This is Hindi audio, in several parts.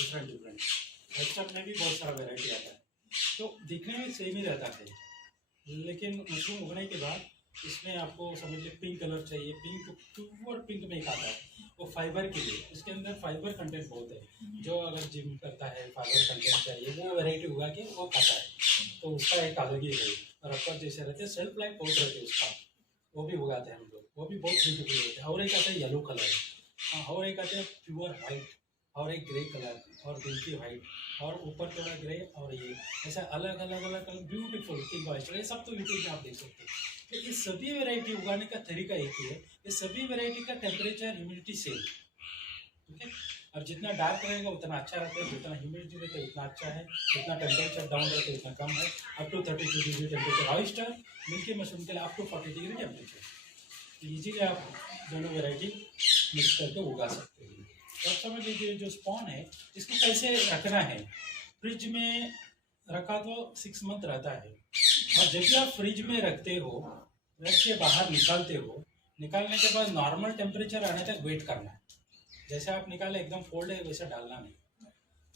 डिफरेंट डिफरेंट टेक्सचर में भी बहुत सारा वेराइटी आता है। तो दिखने में सेम ही रहता है, लेकिन मशरूम उगने के बाद इसमें आपको समझ लीजिए पिंक कलर चाहिए, पिंक प्योर पिंक में एक आता है वो फाइबर के लिए, इसके अंदर फाइबर कंटेंट बहुत है। जो अगर जिम करता है फाइबर कंटेंट चाहिए वो वैरायटी उगा के वो खाता है, तो उसका एक अलग ही है। और अपर जैसे रहते हैं सेल्फ लाइफ बहुत रहते हैं उसका, वो भी उगाते हैं हम लोग, वो भी बहुत ब्यूटीफुल होते हैं। और एक आता है येलो कलर, और एक आते हैं प्योर वाइट, और एक ग्रे कलर और बिल्कुल वाइट, और ऊपर थोड़ा ग्रे, और ये ऐसा अलग अलग अलग अलग ब्यूटीफुल किंग ऑयस्टर, ये सब तो यूट्यूब में आप देख सकते हैं। तो ये सभी वैरायटी उगाने का तरीका एक ही है, ये सभी वैरायटी का टेम्परेचर ह्यूमिडिटी सेम, ठीक है। और जितना डार्क रहेगा उतना अच्छा रहता है, जितना ह्यूमिडिटी रहता है उतना अच्छा है, जितना टेम्परेचर डाउन रहता है उतना कम है। Up to 32 degree temperature oyster, milky mushroom के लिए अप टू 40 डिग्री टेम्परेचर, तो ईजीली आप दोनों वैरायटी मिक्स करके उगा सकते हैं। तो आप समझ लीजिए जो स्पॉन है इसको कैसे रखना है। फ्रिज में रखा तो 6 मंथ रहता है, और जब भी आप फ्रिज में रखते हो, रख के बाहर निकालते हो, निकालने के बाद नॉर्मल टेम्परेचर आने तक वेट करना है। जैसे आप निकाले एकदम फोल्ड है वैसे डालना नहीं,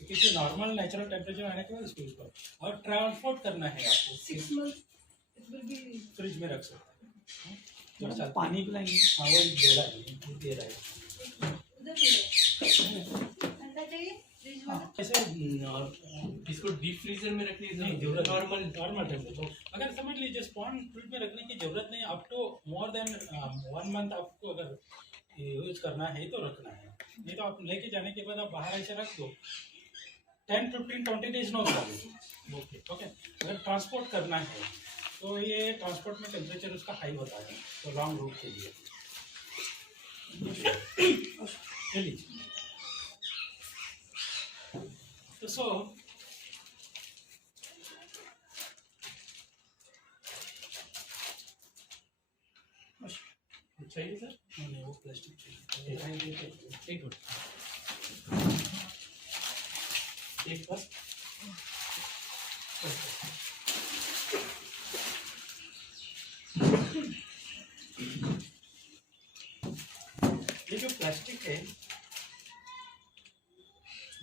तो क्योंकि नॉर्मल नेचुरल टेम्परेचर आने के बाद इसको यूज करो। और ट्रांसपोर्ट करना है आपको 6 मंथ फ्रिज में रख सकते हैं। थोड़ा सा पानी पिलाएंगे। हाँ वो दे रहा है। ठंडा चाहिए फ्रिज हाँ, वाला। ऐसे इसको डीप फ्रीजर में रखने की नहीं जरूरत नॉर्मल टेम्परेचर। अगर समझ लीजिए स्पॉन फ्रिज में रखने की जरूरत नहीं, up to more than 1 month आपको अगर यूज करना है तो रखना है, नहीं तो आप लेके जाने के बाद आप बाहर ऐसे रख दो 10, 15, 20 डेज नो प्रॉब्लम। ओके। अगर ट्रांसपोर्ट करना है तो ये ट्रांसपोर्ट में टेम्परेचर उसका हाई होता है, तो लॉन्ग रूट के लिए ले लीजिए। तो सो चाहिए सर? नहीं वो प्लास्टिक चाहिए। एक एक बस ये जो प्लास्टिक है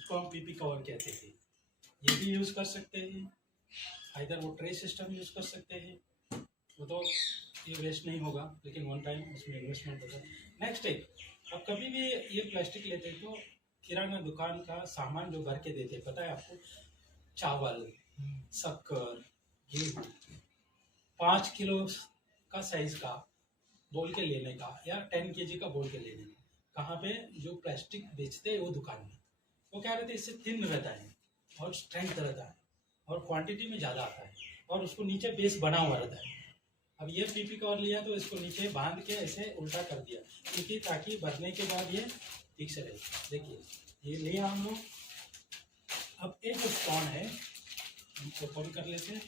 इसको हम पीपी कवर कहते हैं, ये भी यूज कर सकते हैं, इधर वो ट्रे सिस्टम यूज कर सकते हैं, वो तो ये वेस्ट नहीं होगा, लेकिन वन टाइम उसमें इन्वेस्टमेंट होगा। नेक्स्ट एक, अब कभी भी ये प्लास्टिक लेते हैं तो किराना दुकान का सामान जो भर के देते हैं, पता है आपको, चावल, शक्कर, गेहूँ, 5 किलो का साइज का बोल के लेने का, या 10 kg का बोल के लेने का। कहाँ पे? जो प्लास्टिक बेचते हैं वो दुकान में, वो क्या रहते हैं, इससे थिन रहता है और स्ट्रेंथ रहता है और क्वांटिटी में ज़्यादा आता है, और उसको नीचे बेस बना हुआ रहता है। अब ये पीपी कवर लिया तो इसको नीचे बांध के ऐसे उल्टा कर दिया, क्योंकि ताकि भरने के बाद ये ठीक से रहे। देखिए ये लिया हम लोग। अब एक जो स्पॉन है हम ओपन कर लेते हैं।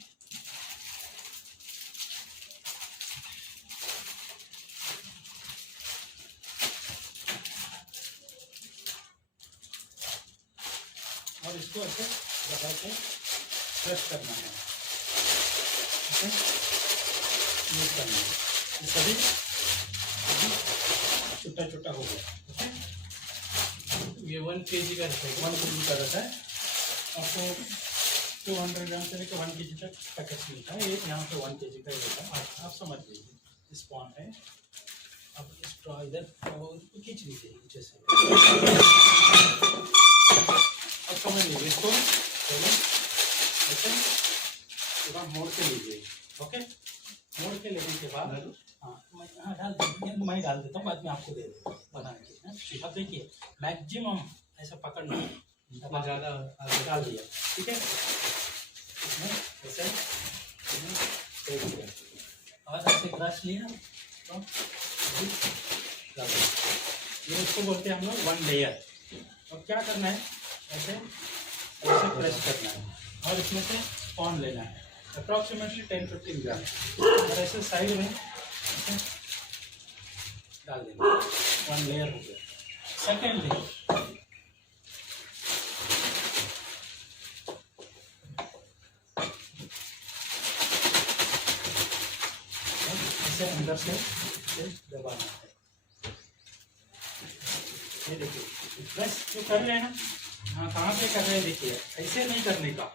और इसको ऐसे बता के प्रेस करना है, यूज करना है। ये सभी छोटा छोटा हो गया। ओके, ये 1 kg का रहता है। 1 kg का रहता है, आपको 200 ग्राम से लेकर 1 kg तक पैकेट मिलता है। ये यहाँ पे 1 kg का ही रहता है, आप समझ लीजिए। स्पॉन है, अब स्ट्रॉ इधर खींच लीजिए नीचे से। अब समझ लीजिए इसको पहले ऐसे पूरा मोड़ के लीजिए। ओके, मोड़ के लेने के बाद हाँ डाल दीजिए, मैं डाल देता हूँ, बाद में आपको दे देता हूँ बना के। अब देखिए मैक्सिमम ऐसा पकड़ना है, ज़्यादा डाल दिया, ठीक है। इसमें ऐसे फेंक दिया और ऐसे ब्रश लिया तो डाल दिया। ये इसको बोलते हैं हम लोग 1 लेयर। अब क्या करना है, ऐसे ऐसे प्रेस करना है और इसमें से स्पॉन लेना है, अप्रॉक्सीमेटली 10-15 ग्राम, और ऐसे साइड में ऐसे डाल देना। 1 लेयर हो गया। सेकेंड लेयर, इसे अंदर से दबाना है। ये देखिए प्रेस जो कर रहे हैं ना, हाँ कहाँ पे कर रहे हैं देखिए, ऐसे नहीं करने का,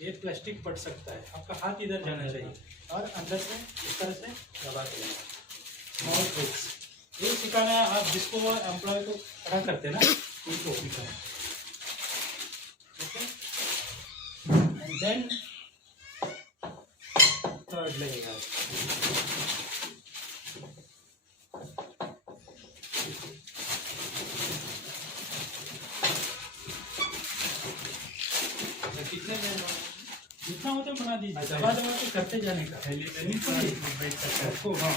ये प्लास्टिक फट सकता है, आपका हाथ इधर जाना चाहिए और अंदर से इस तरह से दबा के लेना। स्मॉल ट्रिक्स ये सिखाना है, आप जिसको एम्प्लॉय को खड़ा करते हैं ना उनको सिखाना, ओके। एंड देन थर्ड लगेगा, कितने में जितना होता है बना दीजिए, दबा दबा के करते जाने का आपको। हाँ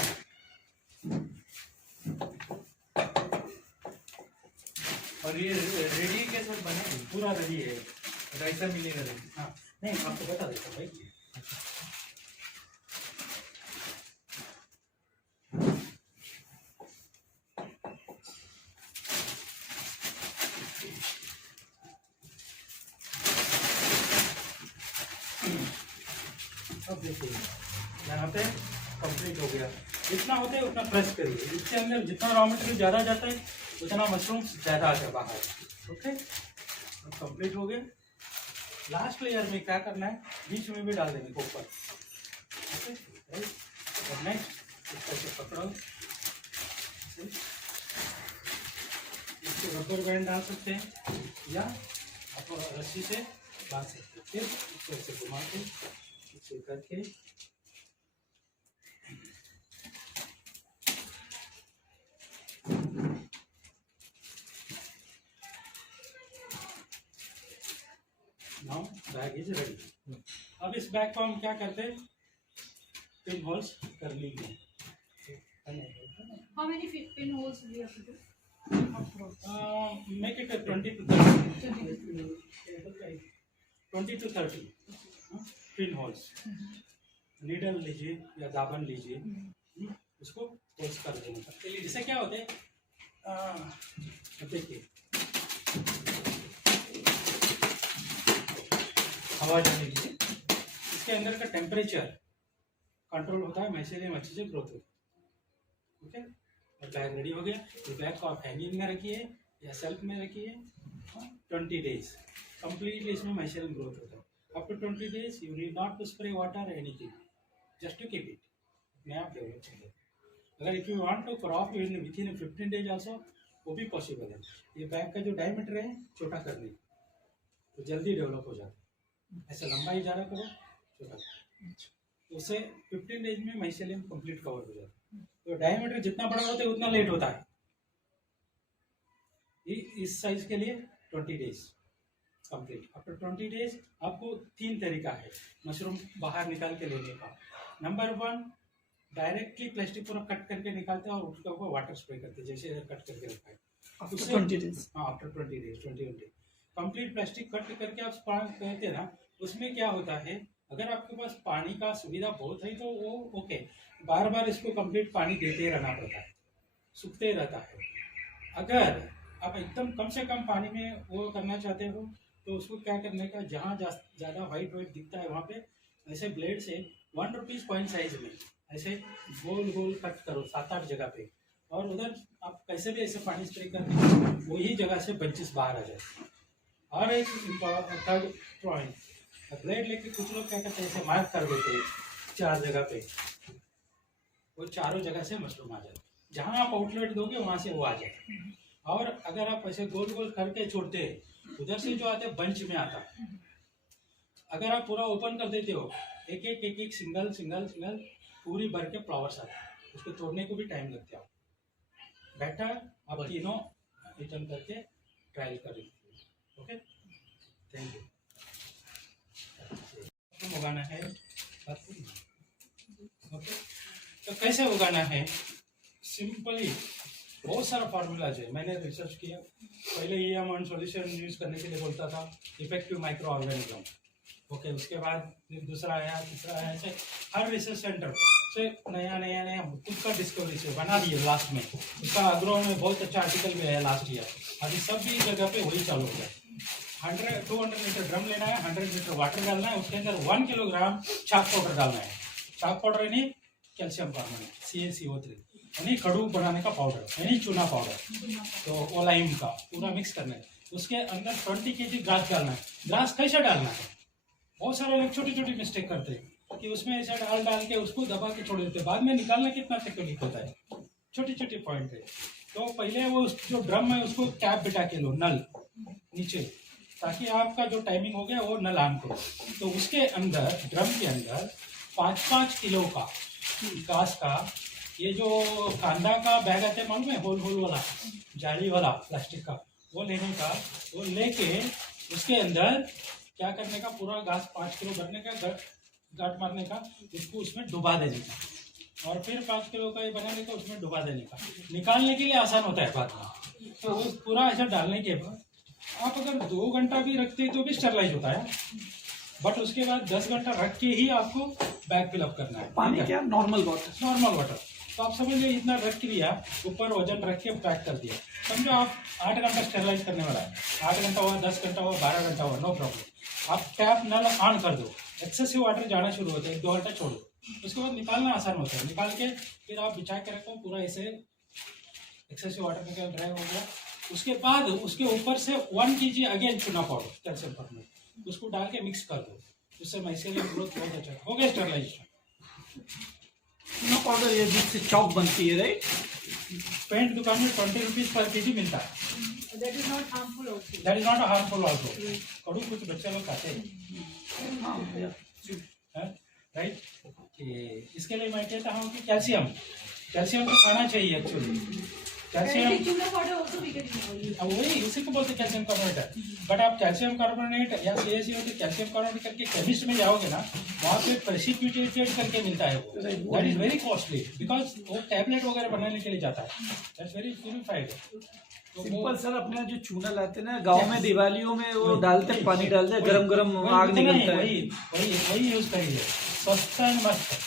और ये रेडी के साथ बने पूरा रेडी है। ऐसा मिलेगा रेडी। हाँ नहीं आपको बता देता भाई। अब देखिए यहाँ पे कंप्लीट हो गया, जितना होता है उतना प्रेस करिए, इसके अंदर जितना रॉ मटेरियल ज़्यादा जाता है उतना मशरूम ज़्यादा आता है बाहर, ओके। अब कंप्लीट हो गया। लास्ट लेयर में क्या करना है, बीच में भी डाल देंगे ऊपर, ओके। और नेक्स्ट इस तरह से पकड़ो, इसको रबर बैंड डाल सकते हैं या आप रस्सी से बांध सकते हैं, फिर इसको ऐसे घुमा के इसे करके नाउ बैग इज रेडी। अब इस बैग को हम क्या करते हैं, पिन होल्स कर लीजिए। How many pin holes do you have to do? Make it 20 to 30 20 to 30 pin holes. Needle लीजिए या दाबन लीजिए, उसको होल्स कर देने का। इससे क्या होता है, देखिए हवा जाने के लिए इसके अंदर का टेम्परेचर कंट्रोल होता है, मैसेलियम अच्छे से ग्रोथ होता है, ओके। और बैग रेडी हो गया। इस बैग को आप हैंगिंग में रखिए या सेल्फ में रखिए 20 डेज कंप्लीटली, इसमें मैसेलियम ग्रोथ होता है। Up to 20 days you need not to spray water anything, just to keep it, अपने आप डेवलप होगा। अगर if you want to crop within 15 days also, वो भी पॉसिबल है। ये बैग का जो डायमीटर है छोटा करने, तो जल्दी डेवलप हो जाता है। ऐसा लंबा ही ज़्यादा करो, छोटा तो उससे 15 days में माइसेलियम कंप्लीट कवर हो जाता है। तो डायमीटर जितना बड़ा होता है उतना लेट होता है। इस साइज के लिए 20 days कंप्लीट। आफ्टर 20 days आपको 3 तरीका है मशरूम बाहर निकाल के लेने का। नंबर 1, डायरेक्टली प्लास्टिक पूरा कट करके निकालते हैं और उसके ऊपर वाटर स्प्रे करते हैं, जैसे कट करके रखा है। After 20 days. हाँ after 20 days 21 days complete plastic cut करके आप कहते हैं ना, उसमें क्या होता है, अगर आपके पास पानी का सुविधा बहुत है तो वो ओके, बार बार इसको कंप्लीट पानी देते रहना पड़ता है, सूखते रहता है। अगर आप एकदम कम से कम पानी में वो करना चाहते हो तो उसको क्या करने का, जहाँ ज़्यादा वाइट दिखता है वहाँ पे ऐसे ब्लेड से 1 रुपीज़ कॉइन साइज में ऐसे गोल गोल कट करो 7-8 जगह पे, और उधर आप कैसे भी ऐसे पानी स्प्रे करके वही जगह से बंचेस बाहर आ जाए। और एक थर्ड पॉइंट, ब्लेड लेके कुछ लोग क्या करते हैं ऐसे मार्क कर देते हैं 4 जगह पे, वो चारों जगह से मशरूम आ जाए। जहाँ आप आउटलेट दोगे वहाँ से वो आ जाए। और अगर आप ऐसे गोल गोल करके छोड़ते हैं, उधर से जो आते हैं बंच में आता है। अगर आप पूरा ओपन कर देते हो, एक एक सिंगल सिंगल सिंगल पूरी भर के फ्लावर्स आते हैं, उसको तोड़ने को भी टाइम लगता है। बेटर आप तीनों रिटर्न करके ट्रायल करें, ओके। Thank you. उगाना है, ओके। तो कैसे उगाना है, सिंपली बहुत सारा फार्मूलाज है, मैंने रिसर्च किया। पहले ये अमाउंट सॉल्यूशन यूज करने के लिए बोलता था, इफेक्टिव माइक्रो ऑर्गेनिज्म, ओके। उसके बाद फिर दूसरा आया, तीसरा आया, ऐसे हर रिसर्च सेंटर से नया खुद का डिस्कवरी से बना दिए। लास्ट में उसका अग्रो में बहुत अच्छा आर्टिकल भी आया लास्ट ईयर। अभी सब भी जगह पे वही चालू हो गया। 200 लीटर ड्रम लेना है, 100 लीटर वाटर डालना है, उसके अंदर 1 किलोग्राम चाक पाउडर डालना है। चाक पाउडर यानी कैल्शियम कार्बोनेट CaCO3, यानी कड़ू बनाने का पाउडर, यानी चूना पाउडर, तो वो लाइम का पूरा मिक्स करना है। उसके अंदर 20 kg ग्रास डालना है। ग्रास कैसे डालना है? बहुत सारे लोग छोटी छोटी मिस्टेक करते हैं कि उसमें ऐसा डाल के उसको दबा के छोड़ देते हैं, बाद में निकालना कितना तकलीफ होता है। छोटी छोटी पॉइंट है। तो पहले वो जो ड्रम है उसको कैप बिठा के लो, नल नीचे, ताकि आपका जो टाइमिंग हो गया वो नल ऑन करो। तो उसके अंदर, ड्रम के अंदर 5-5 किलो का घास का, ये जो कांदा का बैग आता है मालूम है, होल होल वाला, जाली वाला प्लास्टिक का, वो लेने का। वो लेके उसके अंदर क्या करने का, पूरा घास 5 किलो भरने का, गांठ मारने का, उसको उसमें डुबा देने का, और फिर 5 किलो का ये बनाने का, उसमें डुबा देने का। निकालने के लिए आसान होता है बाद में। तो वो पूरा ऐसा डालने के बाद आप अगर 2 घंटा भी रखते हैं तो भी स्टरलाइज होता है, बट उसके बाद 10 घंटा रख के ही आपको बैग फिलअप करना है। पानी क्या? Normal water. Normal water. तो आप समझ लीजिए इतना रख लिया, ऊपर वजन रख के पैक कर दिया, समझो आप 8 घंटा स्टेरलाइज करने वाला है। 8 घंटा हुआ, 10 घंटा हुआ, 12 घंटा हुआ, नो प्रॉब्लम। आप टैप नल ऑन कर दो, एक्सेसिव वाटर जाना शुरू होता है, 1-2 घंटा छोड़ो, उसके बाद निकालना आसान होता है। निकाल के फिर आप बिछा के रखो, पूरा ऐसे एक्सेसिव वाटर निकल ड्राई हो गया। उसके बाद उसके ऊपर से 1 kg अगेन चूना पाउडर, कैल्शियम कार्बोनेट, उसको डाल के मिक्स कर दो, उससे माइसेलियम ग्रोथ बहुत अच्छा हो गया स्टेरलाइजेशन। चूना पाउडर ये जिससे चौक बनती है, राइट? पेंट दुकान में 20 रुपीज पर kg मिलता है। That is not harmful also. That is not harmful also. कड़ू कुछ बच्चे लोग खाते हैं, हाँ, राइट। इसके लिए मैं कहता हूँ कि कैल्शियम तो खाना चाहिए एक्चुअली। कैल्शियम चूना powder also we can use. अब वही उसी को बोलते हैं कैल्शियम कार्बोनेट। बट आप कैल्शियम कार्बोनेट या CaCO तो कैल्शियम कार्बोनेट करके केमिस्ट में जाओगे ना, वहाँ पे प्रेसिपिटेटेड करके मिलता है वो। That is very costly, because वो टैबलेट वगैरह बनाने के लिए जाता है। That's very purified. Simple sir, अपने जो चूना लाते हैं ना गांव में, दिवालियों में वो डालते हैं, पानी डालते हैं, गरम गरम आग निकलता है। वही यूज करिए, सस्ता एंड मस्त।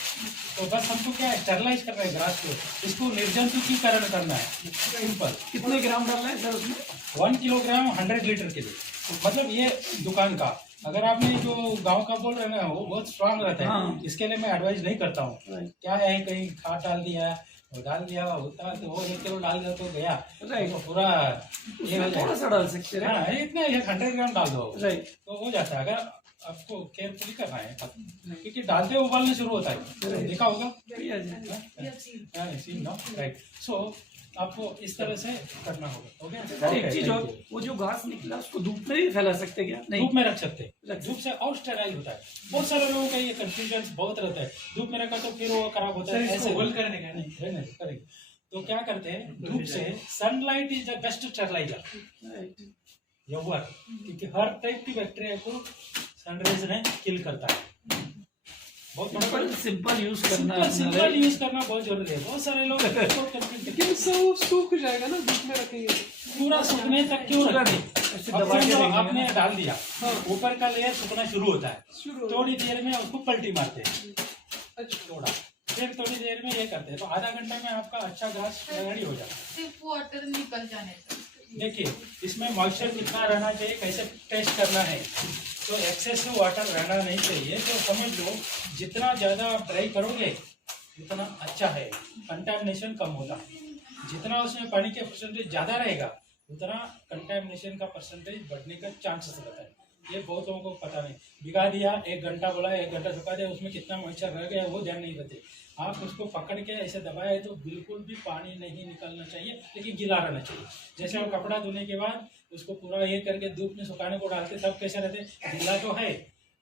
तो बस हमको क्या है, स्टेरलाइज करना है ग्रास को, इसको निर्जंतुकीकरण करना है, सिंपल। कितने ग्राम डालना है सर उसमें? 1 किलोग्राम 100 लीटर के लिए, मतलब ये दुकान का। अगर आपने जो गांव का बोल रहे हैं ना, वो बहुत स्ट्रांग रहता है। हाँ। इसके लिए मैं एडवाइस नहीं करता हूँ। क्या है, कहीं खाद डाल दिया, वो डाल दिया होता तो वो 1 किलो डाल दिया तो गया, तो पूरा ये हो थोड़ा जाएगा। सा डाल सकते हैं। हाँ, इतना 100 ग्राम डाल दो, राइट। तो हो जाता है। अगर आपको केयरफुली करना है, क्योंकि डालते उबालने शुरू होता है, देखा होगा। राइट। सो आपको इस तरह से करना होगा। ओके। एक चीज और, वो जो घास निकला उसको धूप में भी फैला सकते हैं क्या? नहीं, धूप में रख सकते हैं, धूप से और स्टेराइल होता है। बहुत सारे लोगों का ये कंफ्यूजन बहुत रहता है, धूप में रखा तो फिर वो खराब होता है, ऐसे होल करने का नहीं करेंगे। तो क्या करते हैं, धूप से, sunlight is the best steriliser ever, क्योंकि हर टाइप की बैक्टीरिया को सनरेज ने किल करता है। बहुत सिंपल यूज करना, सिंपल यूज करना बहुत जरूरी है। बहुत सारे लोग लेकिन सब सूख जाएगा ना धूप में रखेंगे, पूरा सूखने तक क्यों रखें? आपने डाल दिया, ऊपर का लेयर सूखना शुरू होता है, थोड़ी देर में उसको पलटी मारते हैं, थोड़ा, फिर थोड़ी देर में ये करते हैं, तो आधा घंटा में आपका अच्छा घास रेडी हो जाता है। सिर्फ वाटर निकल जाने तक। देखिए इसमें मॉइस्चर कितना रहना चाहिए, कैसे टेस्ट करना है। तो एक्सेसिव वाटर रहना नहीं चाहिए। तो समझ लो जितना ज़्यादा आप ड्राई करोगे उतना अच्छा है, कंटामिनेशन कम होगा। जितना उसमें पानी के परसेंटेज ज़्यादा रहेगा उतना कंटामिनेशन का परसेंटेज बढ़ने का चांसेस रहता है। ये बहुत लोगों को पता नहीं। भिगा दिया, 1 घंटा बोला, 1 घंटा सुखा दिया, उसमें कितना मॉइस्चर रह गया वो ध्यान नहीं देते। आप उसको पकड़ के ऐसे दबाए तो बिल्कुल भी पानी नहीं निकलना चाहिए, लेकिन गीला रहना चाहिए। जैसे आप कपड़ा धोने के बाद उसको पूरा ये करके धूप में सुखाने को डालते तब कैसे रहते, गीला तो है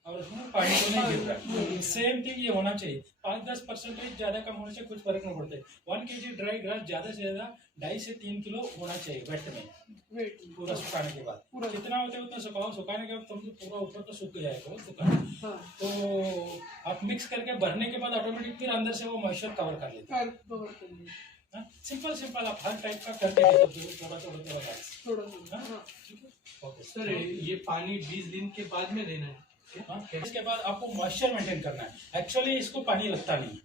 और उसमें पानी तो नहीं गिर रहा। सेम थिंग ये होना चाहिए। 5-10% ज़्यादा कम होने से कुछ फर्क नहीं पड़ता। 1 kg ड्राई ग्रास ज़्यादा से ज़्यादा 2.5 से 3 किलो होना चाहिए वेट में, पूरा सुखाने के बाद। जितना होता है उतना सुखाओ, सुखाने के बाद तुमको पूरा ऊपर तो सूख जाएगा वो सुखाना। तो आप मिक्स करके भरने के बाद ऑटोमेटिक फिर अंदर से वो मॉइस्चर कवर कर लेते हैं। सिंपल आप हर टाइप का करके देखो, थोड़ा ओके सर ये पानी 20 दिन के बाद में देना है। इसके बाद आपको मॉइस्चर मेंटेन करना है। एक्चुअली इसको पानी लगता नहीं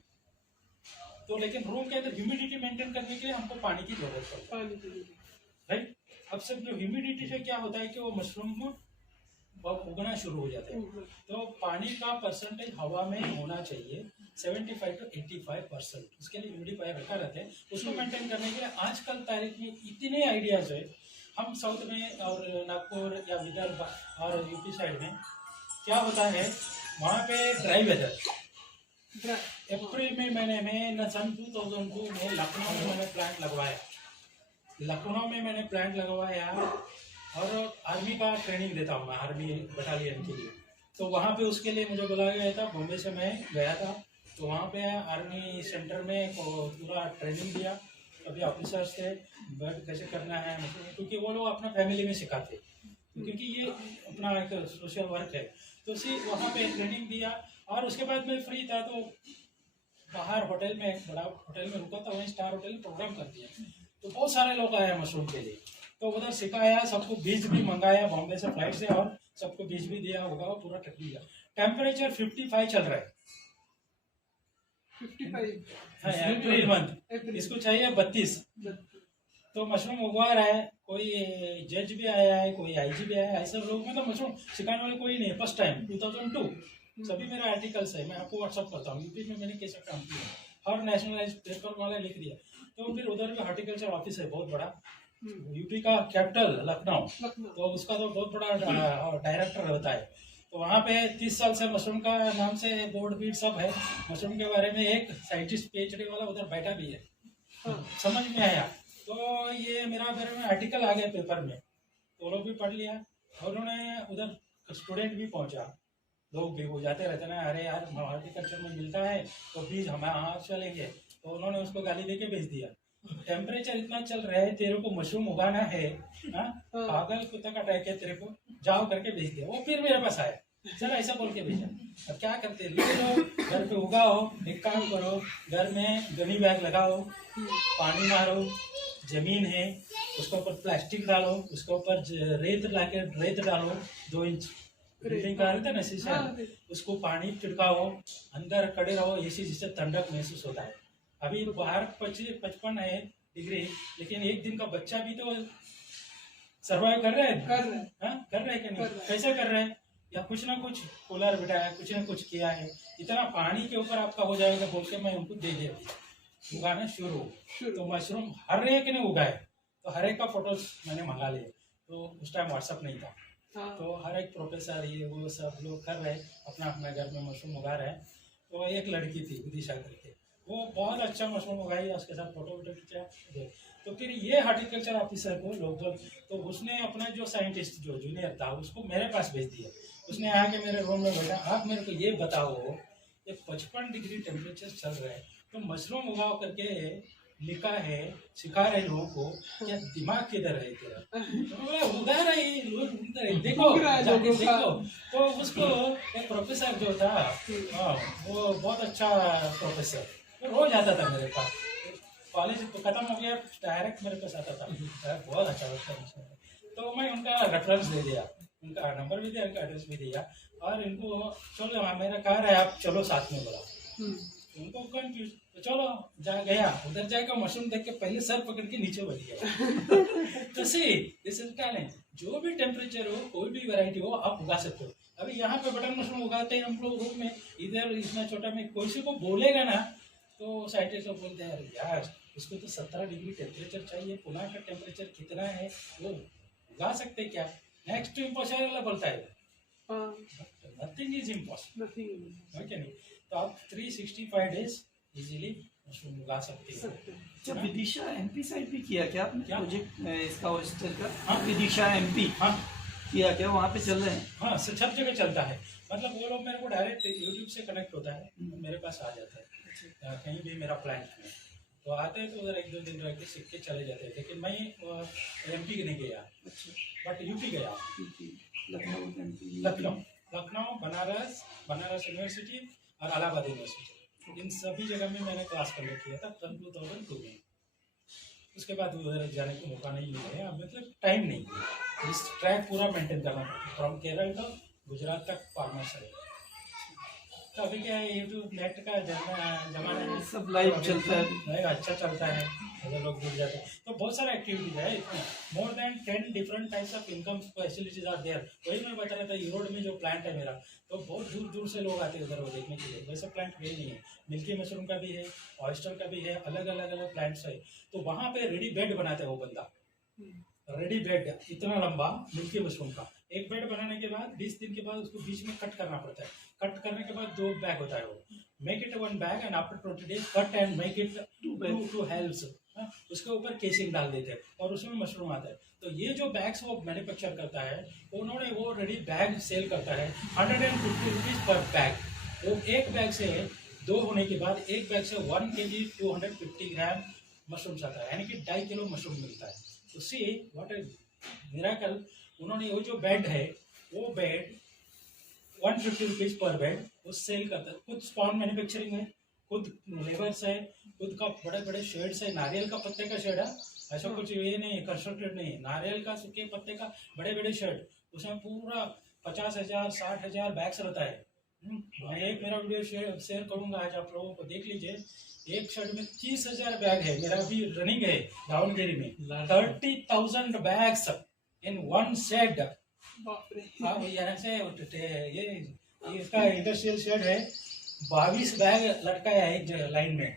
तो, लेकिन रूम के अंदर ह्यूमिडिटी मेंटेन करने के लिए हमको पानी की जरूरत पड़ती है, राइट। अब सिर्फ जो ह्यूमिडिटी से क्या होता है कि वो मशरूम उगना शुरू हो जाते हैं। तो पानी का परसेंटेज हवा में होना चाहिए 75 to 85%। उसके लिए ह्यूमिडिफायर रखा रहता है। उसको मेंटेन करने के लिए आजकल तारीख में इतने आइडियाज है। हम साउथ में और नागपुर या विदर्भ और यूपी साइड में क्या होता है, वहाँ पे ड्राई वेदर। अप्रैल में महीने में न सन 2002 में लखनऊ में मैंने प्लांट लगवाया। लखनऊ में मैंने प्लांट लगवाया और आर्मी का ट्रेनिंग देता हूँ मैं, आर्मी बटालियन के लिए। तो वहाँ पे उसके लिए मुझे बुलाया गया था, बॉम्बे से मैं गया था। तो वहाँ पे आर्मी सेंटर में पूरा ट्रेनिंग दिया, सभी ऑफिसर्स थे, बर्ड कैसे करना है, क्योंकि वो लोग अपना फैमिली में सिखाते, क्योंकि ये अपना एक सोशल वर्क है। तो उसी वहाँ पे ट्रेनिंग दिया और उसके बाद मैं फ्री था तो बाहर होटल में, बड़ा होटल में रुका था, वहीं स्टार होटल में प्रोग्राम कर दिया। तो बहुत सारे लोग आए मशरूम के लिए, तो उधर सिखाया, सबको बीज भी मंगाया बॉम्बे से फ्लाइट से और सबको बीज भी दिया होगा, पूरा टक दिया। टेम्परेचर 55 चल रहा है 55 अप्रैल मंथ, इसको चाहिए 32। तो मशरूम उगवा रहा है, कोई जज भी आया है, कोई आईजी भी आया है, ऐसे लोग, मतलब मशरूम सिखाने वाले कोई नहीं, फर्स्ट टाइम 2002। सभी मेरा आर्टिकल्स है, मैं आपको व्हाट्सअप करता हूँ। यूपी में मैंने कैसे काम किया, हर नेशनलाइज पेपर वाला लिख दिया। तो फिर उधर भी हॉर्टिकल्चर ऑफिस है बहुत बड़ा, यूपी का कैपिटल लखनऊ, तो उसका तो बहुत बड़ा डायरेक्टर होता है। तो वहाँ पे 30 साल से मशरूम का नाम से बोर्ड बीट सब है, मशरूम के बारे में एक साइंटिस्ट PhD वाला उधर बैठा भी है। समझ में आया, तो ये मेरा बारे में आर्टिकल आ गया पेपर में, तो लोग भी पढ़ लिया। और उन्होंने उधर स्टूडेंट भी पहुंचा, लोग भी हो जाते रहते ना, अरे यार हॉर्टिकल्चर में मिलता है तो बीज हम यहाँ चलेंगे, तो उन्होंने उसको गाली दे के भेज दिया। टेम्परेचर इतना चल रहा है, तेरे को मशरूम उगाना है, पागल कुत्ता का टाइप है, तेरे को जाओ करके भेज दिया। वो फिर मेरे पास आया, चल ऐसा बोल के भेजा। अब क्या करते, ले लो घर पे उगाओ, एक काम करो, घर में गनी बैग लगाओ, पानी मारो, जमीन है उसके ऊपर प्लास्टिक डालो, उसके ऊपर रेत डालो 2 इंच बिल्डिंग का रहता है ना शीशा, उसको पानी छिड़काओ, अंदर खड़े रहो, एसी जिससे ठंडक महसूस होता है। अभी बाहर 55 है डिग्री, लेकिन एक दिन का बच्चा भी तो सर्वाइव कर रहा है, कर रहा है कि नहीं, कैसे कर रहे हैं, या कुछ ना कुछ कूलर बिठाया, कुछ ना कुछ किया है, इतना पानी के ऊपर आपका हो जाएगा बोल के मैं उनको दे दिया, उगाना शुरू। तो मशरूम हर एक ने उगाए, तो हर एक का फोटोज मैंने मंगा लिए। तो उस टाइम व्हाट्सअप नहीं था, तो हर एक प्रोफेसर ये वो सब लोग कर रहे, अपना अपना घर में मशरूम उगा रहे। तो एक लड़की थी विदिशा करके, वो बहुत अच्छा मशरूम उगाई, उसके साथ फोटो वोटो खींचा। तो फिर ये हॉर्टिकल्चर ऑफिसर को लोकल, तो उसने अपना जो साइंटिस्ट जो जूनियर था उसको मेरे पास भेज दिया। उसने आके मेरे रूम में बैठा, आप मेरे को ये बताओ, ये 55 डिग्री टेम्परेचर चल रहा है, तो मशरूम उगाओ करके लिखा है, सिखा रहे लोगों को, क्या दिमाग किधर है तेरा? तो उगा रहे लोग, देखो जाके देखो। तो उसको एक प्रोफेसर जो था, वो बहुत अच्छा प्रोफेसर, वो रोज आता था मेरे पास, कॉलेज तो खत्म हो गया डायरेक्ट मेरे पास आता था, बहुत अच्छा लगता है। तो मैं उनका रेफरेंस दे दिया, उनका नंबर भी दिया, उनका एड्रेस भी दिया, और इनको चलो मेरा कार है, आप चलो साथ में बोला। उनको कंफ्यूज, तो चलो गया, उधर जाएगा, मशरूम देख के पहले सर पकड़ के नीचे बैठ गया। तो सी दिस इज टैलेंट, जो भी टेम्परेचर हो, कोई भी वैरायटी हो, आप उगा सकते हो। अभी यहाँ पे बटन मशरूम उगाते हैं हम लोग रूम में, इधर इतना छोटा में, कोई से को बोलेगा ना तो साइंटिस्ट लोग बोलते हैं यार इसको तो 17 डिग्री टेम्परेचर चाहिए, पुणे का टेम्परेचर कितना है, वो उगा सकते क्या? नेक्स्ट इम्पॉसिबल बोलता है, नथिंग इज इम्पॉसिबल, ओके नहीं? तो आप 365 डेज इजीली मशरूम उगा सकते हैं। अच्छा, विदिशा MP साइड भी किया क्या आपने प्रोजेक्ट इसका ऑयस्टर का? हाँ, विदिशा MP हाँ किया क्या, वहाँ पे चल रहे हैं? हाँ, सब जगह चलता है, मतलब वो लोग मेरे को डायरेक्ट यूट्यूब से कनेक्ट होता है, मेरे पास आ जाता है कहीं भी मेरा प्लांट में, तो आते हैं तो उधर 1-2 दिन रह के सीख के चले जाते हैं। लेकिन मैं MP नहीं गया, बट यूपी गया, लखनऊ, बनारस यूनिवर्सिटी और इलाहाबाद यूनिवर्सिटी, इन सभी जगह में मैंने क्लास करने किया था 2002 में। उसके बाद उधर जाने का मौका नहीं मिला, मतलब टाइम नहीं है, इस ट्रैक पूरा मेंटेन करना पड़ता, फ्रॉम केरल तो गुजरात तक फार्मर्स है। तो अभी क्या है, यूट्यूब नेट का जमाना है, सब लाइव चलता है, अच्छा चलता है, अगर लोग जुड़ जाते हैं तो बहुत सारा एक्टिविटीज है, more than 10 different types of income facilities are there. वही मैं बता रहा था, ईरोड में जो प्लांट है मेरा, तो बहुत दूर दूर से लोग आते हैं उधर वो देखने के लिए। वैसे प्लांट भी नहीं है, मिल्की मशरूम का भी है, ऑयस्टर का भी है, अलग अलग प्लांट्स है। तो वहाँ पे रेडी बेड बनाता है वो बंदा, रेडी बेड इतना लंबा मिल्की मशरूम का। एक बेड बनाने के बाद 20 दिन के बाद उसको बीच में कट करना पड़ता है। कट करने के बाद 2 बैग होता है वो। Make it 1 bag and after 20 days cut and make it 2 helps. उसके ऊपर केसिंग डाल देते हैं और उसमें मशरूम आता है। तो ये जो बैग्स वो मैन्युफैक्चर करता है, उन्होंने वो रेडी बैग सेल करता है 150 रुपीज़ पर बैग। वो एक बैग से 2 होने के बाद एक बैग से 1 kg 250 ग्राम मशरूम्स आता है, यानी कि 2.5 किलो मशरूम मिलता है। तो सी व्हाट इज मिरेकल। उन्होंने वो जो बेड है वो बेड 150 रुपीज़ पर बेड वो सेल करता है। खुद स्पॉन मैन्युफैक्चरिंग है, खुद लेबर्स है, खुद का बड़े बड़े शेड्स है। नारियल का पत्ते का शेड है, ऐसा कुछ ये नहीं कंस्ट्रक्टेड नहीं है। नारियल का सूखे पत्ते का बड़े बड़े शेड, उसमें पूरा 50,000 60,000 बैग्स रहता है। मैं एक मेरा वीडियो शेयर करूंगा, आज आप लोगों को देख लीजिए। एक शेड में 30,000 बैग है। मेरा अभी रनिंग है दावनगिरी में 30,000 बैग्स इन 1 शेड। बाप रे। हाँ भैया, ऐसे ये इसका इंडस्ट्रियल शेड है। 22 बैग लटकाया है एक लाइन में।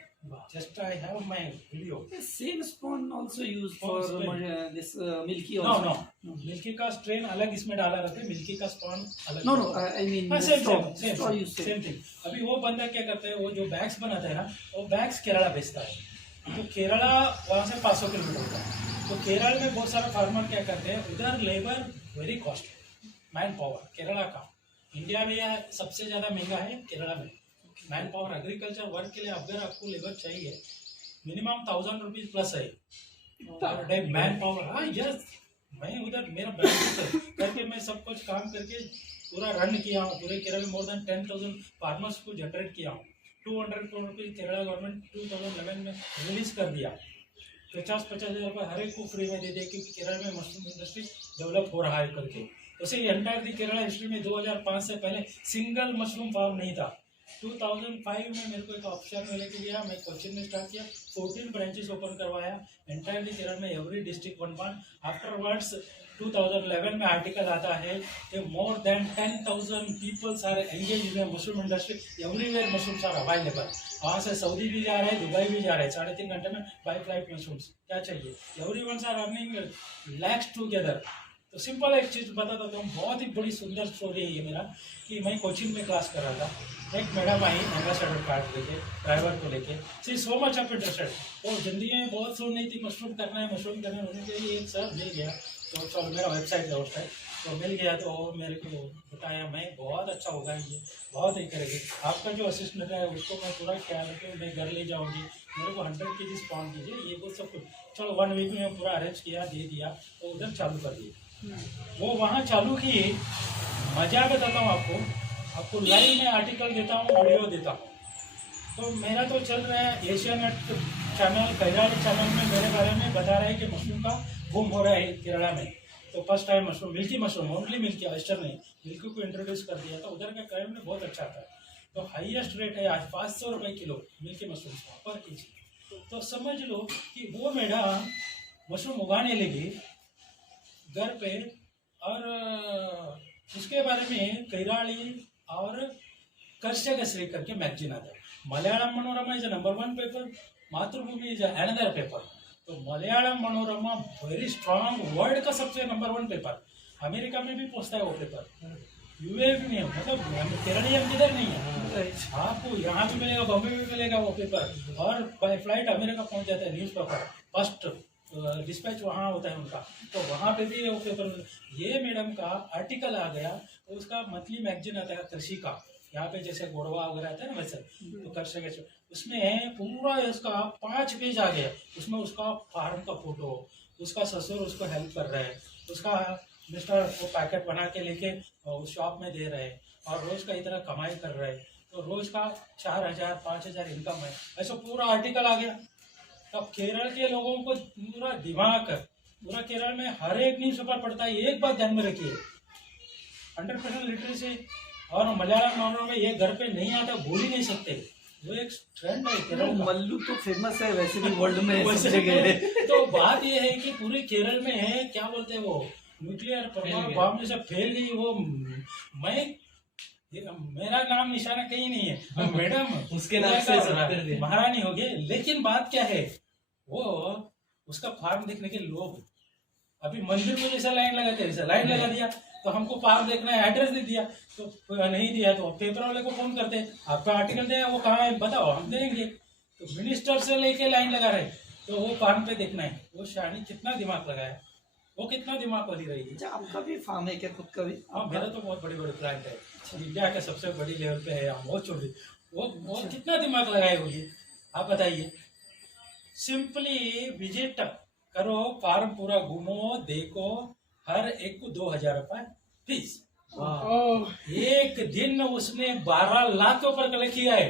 Just I have my video. Same spawn also used for Spawn. this milky no also. No, milky का स्ट्रेन अलग इसमें डाला रहता है, मिल्की का स्पॉन अलग। No, I mean हाँ, the same straw. Same Straw you say. Same thing. अभी वो बंदा क्या करता है, वो जो बैग्स बनाता है ना, वो बैग्स केरला भेजता है। तो केरला वहाँ से 500 किलोमीटर होता है। तो केरल में बहुत सारे फार्मर क्या करते हैं, उधर labour very costly, man power Kerala का। इंडिया में यह सबसे ज़्यादा महंगा है केरला में मैन पावर। एग्रीकल्चर वर्क के लिए अगर आपको लेबर चाहिए मिनिमम 1000 रुपीज़ प्लस है पर डे मैन पावर। हाँ यस, मैं उधर मेरा बैंक करके मैं सब कुछ काम करके पूरा रन किया हूँ। पूरे केरल में मोर देन 10,000 फार्मर्स को जनरेट किया हूँ। 200 करोड़ रुपये केरला गवर्नमेंट 2011 में रिलीज कर दिया। 50-50 हज़ार रुपये हर एक को फ्री में दे दिया, क्योंकि केरल में मशरूम इंडस्ट्री डेवलप हो रहा है करके। उसे एंटायर दी केरला हिस्ट्री में 2005 से पहले सिंगल मशरूम फार्म नहीं था। 2005 में मेरे को एक ऑप्शन में लेके गया, मैं कोचिन में स्टार्ट किया, 14 ब्रांचेस ओपन करवाया एंटायरली केरल में, एवरी डिस्ट्रिक्ट 1 आफ्टरवर्ड्स 2011 में आर्टिकल आता है कि more than 10,000 peoples are engage in mushroom industry, everywhere mushrooms are available. वहाँ से सऊदी भी जा रहा है, दुबई भी जा रहा है, 3.5 घंटे में बाई फ्लाइट मशरूम्स। क्या चाहिए, everyone are earning lakhs together. तो सिंपल एक चीज़ बताता हूँ, बहुत ही बड़ी सुंदर स्टोरी है ये मेरा, कि मैं कोचिंग में क्लास कर रहा था। एक मैडम आई एम्बेसडर कार्ड लेके, ड्राइवर को लेके, सी सो मच ऑफ इंटरेस्टेड। वो जिंदगी में बहुत सुन नहीं थी, मशरूम करना है मशरूम करना है। उन्होंने लिए एक सर मिल गया, तो चलो मेरा वेबसाइट है उस टाइम, तो मिल गया। तो वो मेरे को बताया, मैं बहुत अच्छा होगा ये, बहुत ही करेगी। आपका जो असिस्टेंट है उसको मैं पूरा ख्याल रखूँ, मैं घर ले जाऊँगी, मेरे को 100 kg स्पॉन कीजिए, ये वो सब कुछ। चलो 1 वीक में पूरा अरेंज किया, दे दिया, तो उधर चालू कर दिए। वो वहाँ चालू किए। मजा बताता हूँ आपको लाइव में आर्टिकल देता हूँ, वीडियो देता हूँ। तो मेरा तो चल रहा है एशियानेट चैनल, कैराली चैनल में मेरे बारे में बता रहा है कि मशरूम का बूम हो रहा है केरला में। तो first time mushroom, milky mushroom, only milky, oyster नहीं, मिल्की को इंट्रोड्यूस कर दिया था। उधर का क्राइम में बहुत अच्छा था। तो हाईएस्ट रेट है आज 500 रुपये किलो मिल्की मशरूम का पर केजी। तो समझ लो कि वो मैडम मशरूम उगाने लगी घर पे, और उसके बारे में कैराली और कर्षकश्री करके मैगजीन आता है। Malayalam Manorama is number 1 paper, मातृभूमि इज अनदर पेपर। तो Malayalam Manorama very strong, world का सबसे नंबर 1 पेपर। अमेरिका में भी पहुंचता है वो पेपर, यूए भी नहीं, मतलब केरली हम किधर नहीं है, आपको यहाँ भी मिलेगा, बॉम्बे भी मिलेगा वो पेपर, और बाय फ्लाइट अमेरिका पहुंच जाता है न्यूज़ पेपर। फर्स्ट डिस्पैच वहाँ होता है उनका, तो वहाँ पे भी वो पेपर। ये मैडम का आर्टिकल आ गया, तो उसका मंथली मैगजीन आता है कृषि का, यहाँ पे जैसे गोड़वा वगैरह आता है ना वैसे, तो कृषि उसमें पूरा उसका 5 पेज आ गया। उसमें उसका फार्म का फोटो, उसका ससुर उसको हेल्प कर रहा है, उसका मिस्टर वो पैकेट बना के लेके उस शॉप में दे रहे हैं, और रोज का इतना कमाई कर रहे हैं, तो रोज का 4,000 5,000 इनकम है। ऐसा पूरा आर्टिकल आ गया। तब केरल के लोगों को पूरा दिमाग, पूरा केरल में हर एक न्यूज़ पेपर पढ़ता है। एक बात ध्यान में रखिए, 100% लिटरेसी। और मलयालम मामलों में ये घर पे नहीं आता, भूल ही नहीं सकते, वो एक ट्रेंड है केरल का। मल्लू तो फेमस है वैसे भी वर्ल्ड में सब जगह है। तो बात ये है कि पूरे केरल में है, क्या बोलते हैं वो, न्यूक्लियर परमाणु बम जैसे फैल गई वो। मेरा नाम निशाना कहीं नहीं है, मैडम उसके नाम से महारानी हो गई। लेकिन बात क्या है, वो उसका फार्म देखने के लोग अभी मंदिर में जैसा लाइन लगाते हैं वैसा लाइन लगा दिया, तो हमको पार्क देखना है, एड्रेस दे दिया, तो नहीं दिया तो पेपर वाले को फोन करते हैं, आपका आर्टिकल दे वो कहाँ है बताओ हम देंगे। तो मिनिस्टर से लेके लाइन लगा रहे, तो वो फार्म पे देखना है, वो शानी कितना दिमाग लगाया, वो कितना दिमाग वाली रही है। अच्छा, आपका भी फार्म है क्या खुद का भी? हाँ, मेरा तो बहुत बड़े बड़े प्लांट है, इंडिया के सबसे बड़ी लेवल पे है, हम बहुत छोटे, वो कितना दिमाग लगाए होगी आप बताइए। सिंपली विजिट करो, फार्म पूरा घूमो, देखो, हर एक को 2,000 रुपए फीस। ओह, एक दिन उसने 12 लाख के ऊपर कलेक्ट किया है,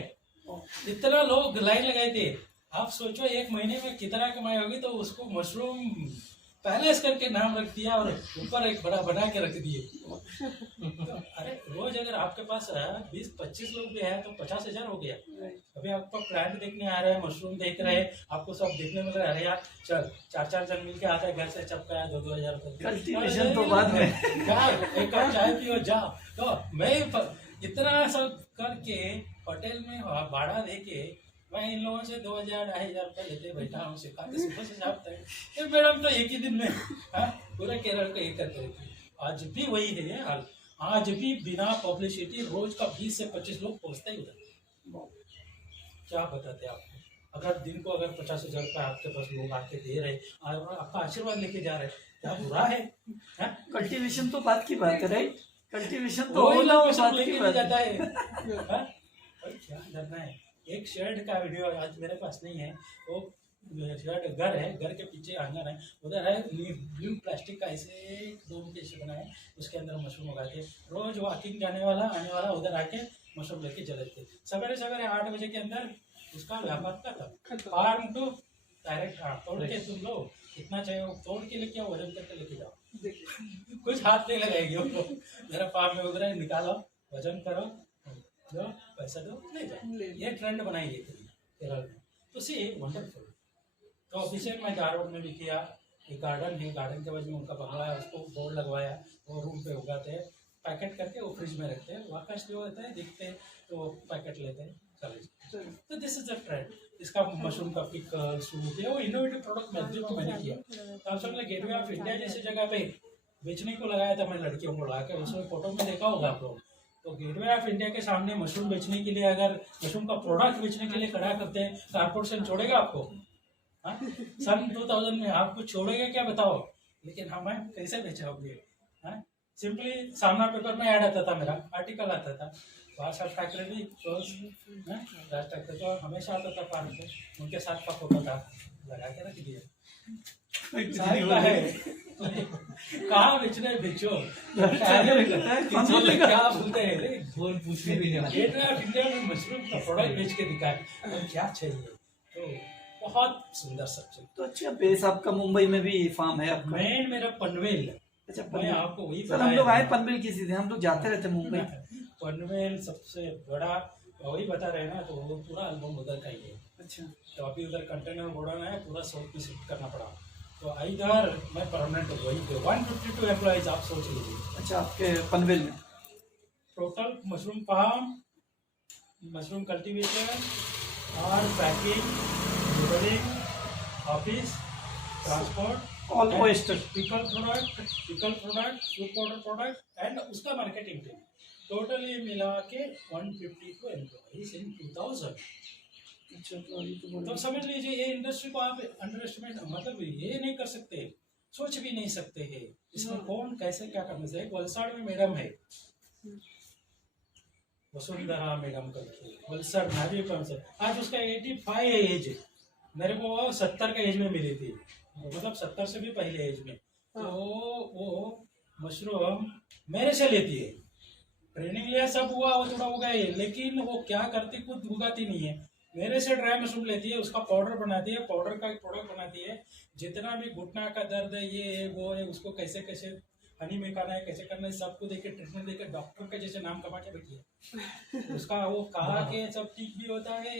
इतना लोग लाइन लगाए थे। आप सोचो एक महीने में कितना कमाई होगी, तो उसको मशरूम पैलेस करके नाम रख दिया और ऊपर एक बड़ा बना के रख दिए। तो अरे रोज अगर आपके पास 20-25 लोग भी है तो 50,000 हो गया। अभी आपको प्लांट देखने आ रहे हैं, मशरूम देख रहे हैं, आपको सब देखने मिल रहा है, अरे यार चल 4-4 जन मिलके आता है, घर से चपका 2-2 हज़ार कल्टीवेशन तो बाद में। एक कप चाय पियो जाओ। तो मैं इतना सब करके होटल में भाड़ा देके मैं इन लोगों से 2,000-2,500 रुपये लेते बैठा हूँ, सिखाते सुबह से शाम तक। मैडम तो एक ही दिन में पूरे केरल को एक करते रहती है। आज भी वही है हाल, आज भी बिना पब्लिसिटी रोज का 20 से 25 लोग पहुँचते ही उधर। क्या बताते आपको, अगर दिन को अगर 50,000 रुपये आपके पास लोग आके दे रहे और आपका आशीर्वाद लेके जा रहे, क्या बुरा है? कल्टीवेशन तो बात की बात है, राइट? कल्टीवेशन तो वही होला लोग और सब बात लेके की भी बात जाता है। है। और क्या करना है, एक शर्ट का वीडियो आज मेरे पास नहीं है, वो शर्ट घर है, घर के पीछे आंगन है, उधर है ब्लू प्लास्टिक का ऐसे 2 मीटर बना है, उसके अंदर मशरूम उगाते, रोज वॉकिंग जाने वाला आने वाला उधर आके मशरूम लेके चले थे। सवेरे सवेरे 8 बजे के अंदर उसका व्यापार खत्म, फार्म टू डायरेक्ट तोड़ के तुम लो, कितना चाहिए वो तोड़ के लेके आओ, वजन करके लेके जाओ, कुछ हाथ नहीं लगाएगी वो। मेरा फार्म में उधर निकालो, वजन करो, दो पैसा दो, ले जाओ। ये ट्रेंड बनाई गई थी केरल में, तो सी वंडरफुल। तो अभिषेक मैं धारवाड़ में भी किया, एक गार्डन है, गार्डन के बाजू में उनका बंगला है, उसको बोर्ड लगवाया, वो रूम पे उगाते हैं, पैकेट करके वो फ्रिज में रखते हैं, वर्कर्स जो होते हैं दिखते हैं तो वो पैकेट लेते हैं, चले। तो दिस इज द ट्रेंड। इसका मशरूम का पिकल सूप है, वो इनोवेटिव प्रोडक्ट मैक्सिमम मैंने किया। तो आप समझ गेटवे ऑफ इंडिया जैसी जगह पे बेचने को लगाया था मैं, लड़कियों को ला के, उसमें फोटो में देखा होगा आप लोग। तो गेटवे ऑफ इंडिया के सामने मशरूम बेचने के लिए, अगर मशरूम का प्रोडक्ट बेचने के लिए खड़ा करते हैं, कारपोरेशन छोड़ेगा आपको? सन 2000 में आपको छोड़ेगा क्या बताओ? लेकिन हमें कैसे बेचोगे? सिंपली सामना पेपर में ऐड आता था, मेरा आर्टिकल आता था, राज ठाकरे तो हमेशा आता था पार्क पे, उनके साथ का फोटो था, लगा के रख दिया। कहाँ बेचने बेचो, क्या बोलते हैं रे, फोन पूछने भी नहीं आते। गेटवे ऑफ इंडिया में मशरूम का प्रोडक्ट बेच के दिखाए, और क्या चाहिए। तो बहुत सुंदर सब्जेक्ट। तो अच्छा, बेस आपका मुंबई में भी फार्म है आपका? मेन मेरा पनवेल। अच्छा, मैं पनवेल। आपको वही सर हम लोग आए पनवेल किसी दिन, हम लोग जाते रहते मुंबई। पनवेल सबसे बड़ा, वही बता रहे हैं ना, तो वो पूरा एल्बम उधर का ही है। अच्छा, तो अभी उधर कंटेनर गोडाउन है, पूरा साउथ में शिफ्ट करना पड़ा, तो इधर मैं परमानेंट वही पे 152 एम्प्लॉइज आप सोच लीजिए। अच्छा, आपके पनवेल में total mushroom farm, mushroom cultivation और packing, labelling, office, transport, all oyster, pickle product, soup powder product and उसका मार्केटिंग टीम, टोटल ये मिला के 152 एम्प्लॉइज इन 2000। अच्छा, तो अभी तो तो समझ लीजिए ये इंडस्ट्री को आप अंडर एस्टिमेट मतलब ये नहीं कर सकते, सोच भी नहीं सकते हैं इसमें कौन कैसे क्या करने से। वलसाड़ में मैडम है वसुंधरा मैडम करके, वलसाड़ नावी से, आज उसका 85 एज है, मेरे को 70 का एज में मिली थी, मतलब 70 से भी पहले एज में। तो वो मशरूम मेरे से लेती है, ट्रेनिंग लिया सब हुआ, वो थोड़ा उगा है, लेकिन वो क्या करती, खुद उगाती नहीं है, मेरे से ड्राई मशरूम लेती है, उसका पाउडर बनाती है, पाउडर का एक प्रोडक्ट बनाती है, जितना भी घुटना का दर्द है, ये है वो है, उसको कैसे कैसे हनी में खाना है, कैसे करना है, सबको देके ट्रीटमेंट देके डॉक्टर का जैसे नाम कमा के बैठी है। उसका वो कहा के सब ठीक भी होता है,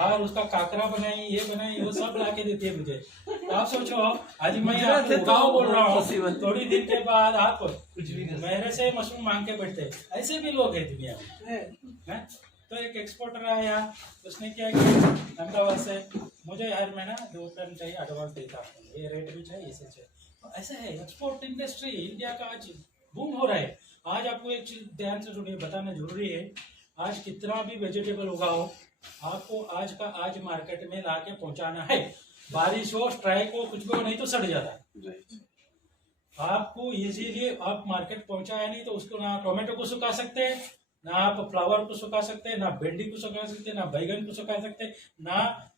और उसका काकरा बनाई, ये बनाई, वो सब ला के देती है मुझे। तो आप सोचो, आज मैं आपको गाँव बोल रहा हूँ, थोड़ी दिन के बाद आप कुछ भी नहीं। मेरे से मशरूम मांग के बैठते, ऐसे भी लोग हैं दुनिया में। तो एक एक्सपोर्टर आया, उसने क्या किया, अहमदाबाद से, मुझे यार मैं ना 2 टन चाहिए, एडवांस देता हूँ, ये रेट भी चाहिए, इसे चाहिए। ऐसा है एक्सपोर्ट इंडस्ट्री इंडिया का आज बूम हो रहा है। आज आपको एक चीज ध्यान से सुनिए, बताना जरूरी है। आज कितना भी वेजिटेबल उगाओ, आपको आज का आज मार्केट में लाके पहुंचाना है। बारिश हो, स्ट्राइक हो, कुछ भी हो, नहीं तो सड़ जाता है। आपको इजीली आप मार्केट पहुंचाया नहीं तो उसको ना टोमेटो को सुखा सकते हैं, ना आप फ्लावर को सुखा सकते हैं, ना भिंडी को सुखा सकते हैं, ना बैगन को सुखा सकते हैं, ना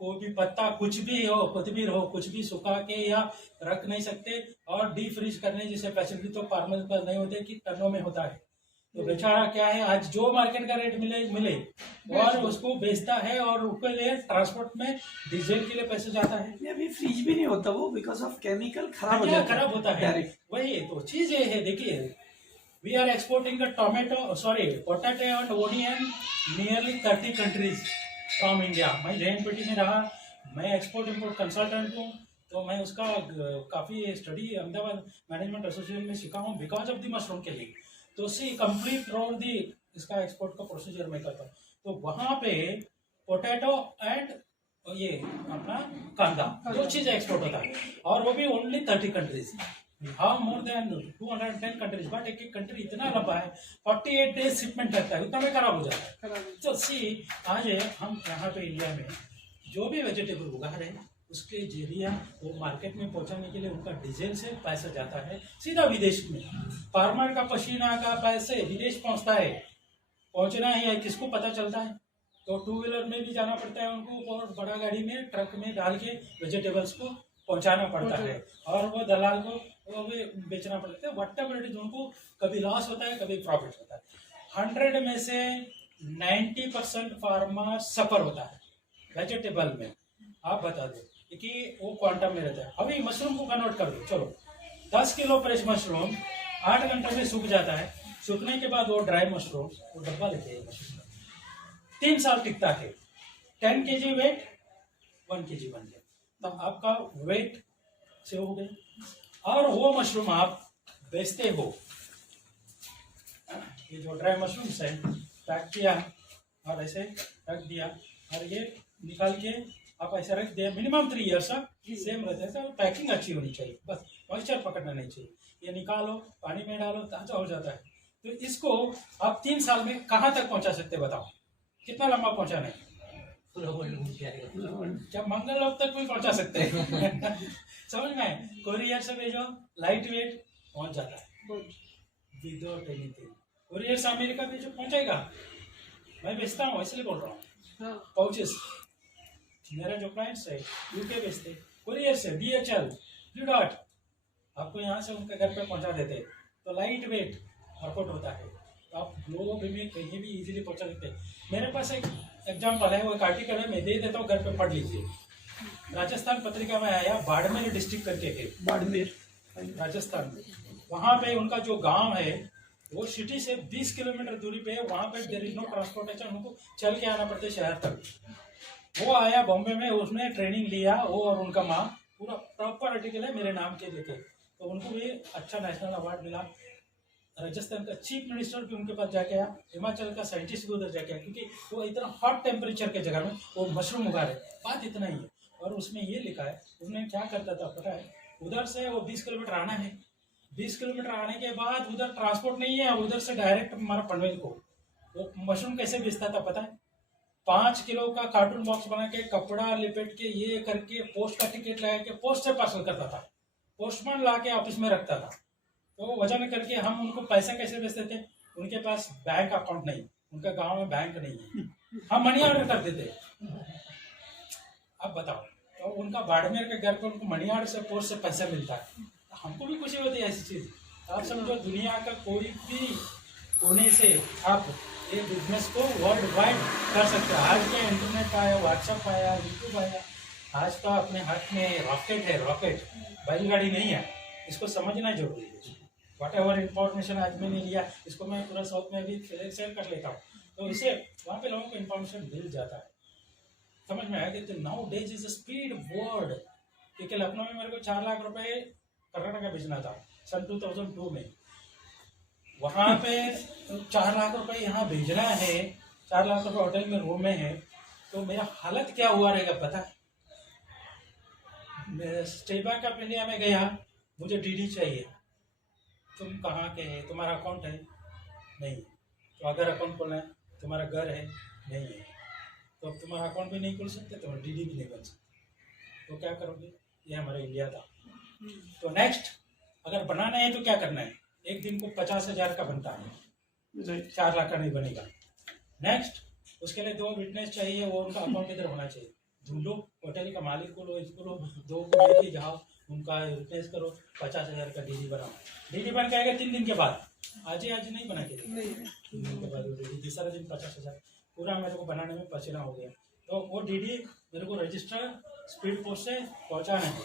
कोई भी पत्ता कुछ भी हो, कोथिमीर हो, कुछ भी सुखा के या रख नहीं सकते। और डीप फ्रीज करने जैसे फैसिलिटी तो फार्मर पर नहीं होते कि टनों में होता है। तो बेचारा क्या है, आज जो मार्केट का रेट मिले और उसको बेचता है और उसके लिए ट्रांसपोर्ट में डीजल के लिए पैसे जाता है। ये अभी फ्रीज भी नहीं होता वो, बिकॉज ऑफ केमिकल खराब हो जाता है। खराब होता है डायरेक्ट। वही तो चीज ये है। देखिए, we are exporting the tomato potato and onion nearly 30 countries from India. मैं JNPT में रहा, मैं एक्सपोर्ट इम्पोर्ट कंसल्टेंट हूँ, तो मैं उसका काफ़ी स्टडी अहमदाबाद मैनेजमेंट एसोसिएशन में सीखा हूँ बिकॉज ऑफ द मशरूम के लिए। तो सी कंप्लीट रोड दी इसका एक्सपोर्ट का प्रोसीजर मैं करता हूँ। तो वहाँ पे पोटैटो एंड ये अपना कांदा, दो चीज़ें एक्सपोर्ट होता है, और वो भी ओनली 30 कंट्रीज। हाँ, मोर देन 210 कंट्रीज, बट एक एक कंट्री इतना लंबा है, 48 डेज शिपमेंट लगता है, उतना में खराब हो जाता है। तो सी आज हम यहाँ पे इंडिया में जो भी वेजिटेबल उगा रहे हैं उसके जरिया वो मार्केट में पहुंचाने के लिए उनका डीजल से पैसा जाता है सीधा विदेश में। फार्मर का पसीना का पैसे विदेश पहुंचता है, पहुंचना ही है, किसको पता चलता है? तो 2 व्हीलर में भी जाना पड़ता है उनको, और बड़ा गाड़ी में ट्रक में डाल के वेजिटेबल्स को पहुंचाना पड़ता है, और वो दलाल को वो भी बेचना पड़ता है। व्हाटएवर इट इज, उनको कभी लॉस होता है, कभी प्रॉफिट होता है। 100 में से 90% फार्मर सफर होता है वेजिटेबल में। आप बता दें कि वो क्वांटम में रहता है। अभी मशरूम को कन्वर्ट कर दो, चलो 10 किलो फ्रेश मशरूम 8 घंटे में सूख जाता है। सूखने के बाद वो ड्राई मशरूम वो डब्बा लेते हैं, मशरूम 3 साल टिकता है। 10 kg वेट 1 kg बन गया, तो आपका वेट से हो गया। और वो मशरूम आप बेचते हो, ये जो ड्राई मशरूम है पैक किया और ऐसे रख दिया, और ये निकाल के आप ऐसे रख दिया। मिनिमम 3 ईयर्स सेम रहता है। तो पैकिंग अच्छी होनी चाहिए, बस मॉइस्चर पकड़ना नहीं चाहिए। ये निकालो, पानी में डालो, ताजा हो जाता है। तो इसको आप 3 साल में कहाँ तक पहुंचा सकते हैं, बताओ कितना लंबा पहुंचाना है? जब मंगल लोग तक भी पहुंचा सकते हैं। समझ में आए? कोरियर से भेजो, लाइट वेट पहुंच जाता है विदाउट एनीथिंग। कोरियर से अमेरिका भेजो, पहुंचेगा। मैं बेचता हूँ इसलिए बोल रहा हूँ। पाउचेस मेरा जो क्लाइंट्स है यूके बेचते, कोरियर से DHL, ब्लू डॉट आपको यहाँ से उनके घर पे पहुँचा देते। तो लाइट वेट वर्कआउट होता है, तो आप ग्लोब में कहीं भी इजीली पहुँचा सकते हैं। मेरे पास एक एग्जाम्पल है, वो एक आर्टिकल है, मैं दे देता हूँ, घर पे पढ़ लीजिए। राजस्थान पत्रिका में आया, बाड़मेर डिस्ट्रिक्ट करके है, बाड़मेर राजस्थान में। वहाँ पे उनका जो गांव है वो सिटी से 20 किलोमीटर दूरी पे है। वहाँ पे देयर इज नो ट्रांसपोर्टेशन, उनको चल के आना पड़ता है शहर तक। वो आया बॉम्बे में, उसने ट्रेनिंग लिया, वो और उनका माँ, पूरा प्रॉपर आर्टिकल है मेरे नाम के लेके। तो उनको भी अच्छा नेशनल अवार्ड मिला। राजस्थान का चीफ मिनिस्टर भी उनके पास जाके आया, हिमाचल का साइंटिस्ट भी उधर जाके आया, क्योंकि वो इतना हॉट टेम्परेचर के जगह में वो मशरूम उगा रहे। बात इतना ही है। और उसमें ये लिखा है, उसने क्या करता था पता है? उधर से वो 20 किलोमीटर आना है, 20 किलोमीटर आने के बाद उधर ट्रांसपोर्ट नहीं है, उधर से डायरेक्ट हमारा पनवेल को वो मशरूम कैसे बेचता था पता है? 5 किलो का कार्टून बॉक्स बना के, कपड़ा लिपेट के, ये करके, पोस्ट का टिकट लगा के पोस्ट से पार्सल करता था। पोस्टमैन ला के ऑफिस में रखता था। तो वजन करके हम उनको पैसे कैसे बेचते थे? उनके पास बैंक अकाउंट नहीं, उनका गांव में बैंक नहीं है, हम मनी ऑर्डर कर देते। अब बताओ, तो उनका बाड़मेर के घर पर उनको मनी ऑर्डर से पोस्ट से पैसा मिलता है। हमको भी खुशी होती है ऐसी चीज़। आप समझो, दुनिया का कोई भी कोने से आप ये बिजनेस को वर्ल्ड वाइड कर सकते हैं। आज के इंटरनेट आया, व्हाट्सएप आया, यूट्यूब आया, आज का अपने हाथ में रॉकेट है, रॉकेट, बैलगाड़ी नहीं है। इसको समझना जरूरी है। वॉट एवर इन्फॉर्मेशन आज मैंने लिया, इसको मैं पूरा साउथ में भी शेयर कर लेता हूँ, तो इससे वहाँ पे लोगों को इन्फॉर्मेशन मिल जाता है। समझ में आया कि now days is speed word. क्योंकि लखनऊ में मेरे को 4 लाख रुपए कर्नाटक का बेचना था सन 2002 में। वहाँ पे 4 लाख रुपए यहाँ भेजना है, 4 लाख रुपए होटल में रूम में है, तो मेरा हालत क्या हुआ रहेगा पता है? मैं स्टेट बैंक ऑफ इंडिया में गया, मुझे डीडी चाहिए, तुम कहाँ के हैं, तुम्हारा अकाउंट है नहीं, तो अगर अकाउंट खोलना है, तुम्हारा घर है नहीं है, तो अब तुम्हारा अकाउंट भी नहीं खोल सकते, तुम्हारा डीडी भी नहीं बन सकते, तो क्या करोगे? ये हमारा इंडिया था। तो नेक्स्ट, अगर बनाना है तो क्या करना है? एक दिन को 50,000 का बनता है, राइट 4 लाख का नहीं बनेगा। नेक्स्ट, उसके लिए 2 विटनेस चाहिए, वो उनका अकाउंट इधर होना चाहिए। ढूंढो, होटल का मालिक को लो, इसको लो, 2 को लेके जाओ, उनका विटनेस करो, 50,000 का डीडी बनाओ। डीडी बन के आएगा 3 दिन के बाद, आज नहीं बना के देगा। नहीं 3 दिन के बाद वो डीडी, तीसरा दिन 50,000, पूरा मेरे को बनाने में पसीना हो गया। तो वो डीडी मेरे को रजिस्टर स्पीड पोस्ट से पहुंचाना है,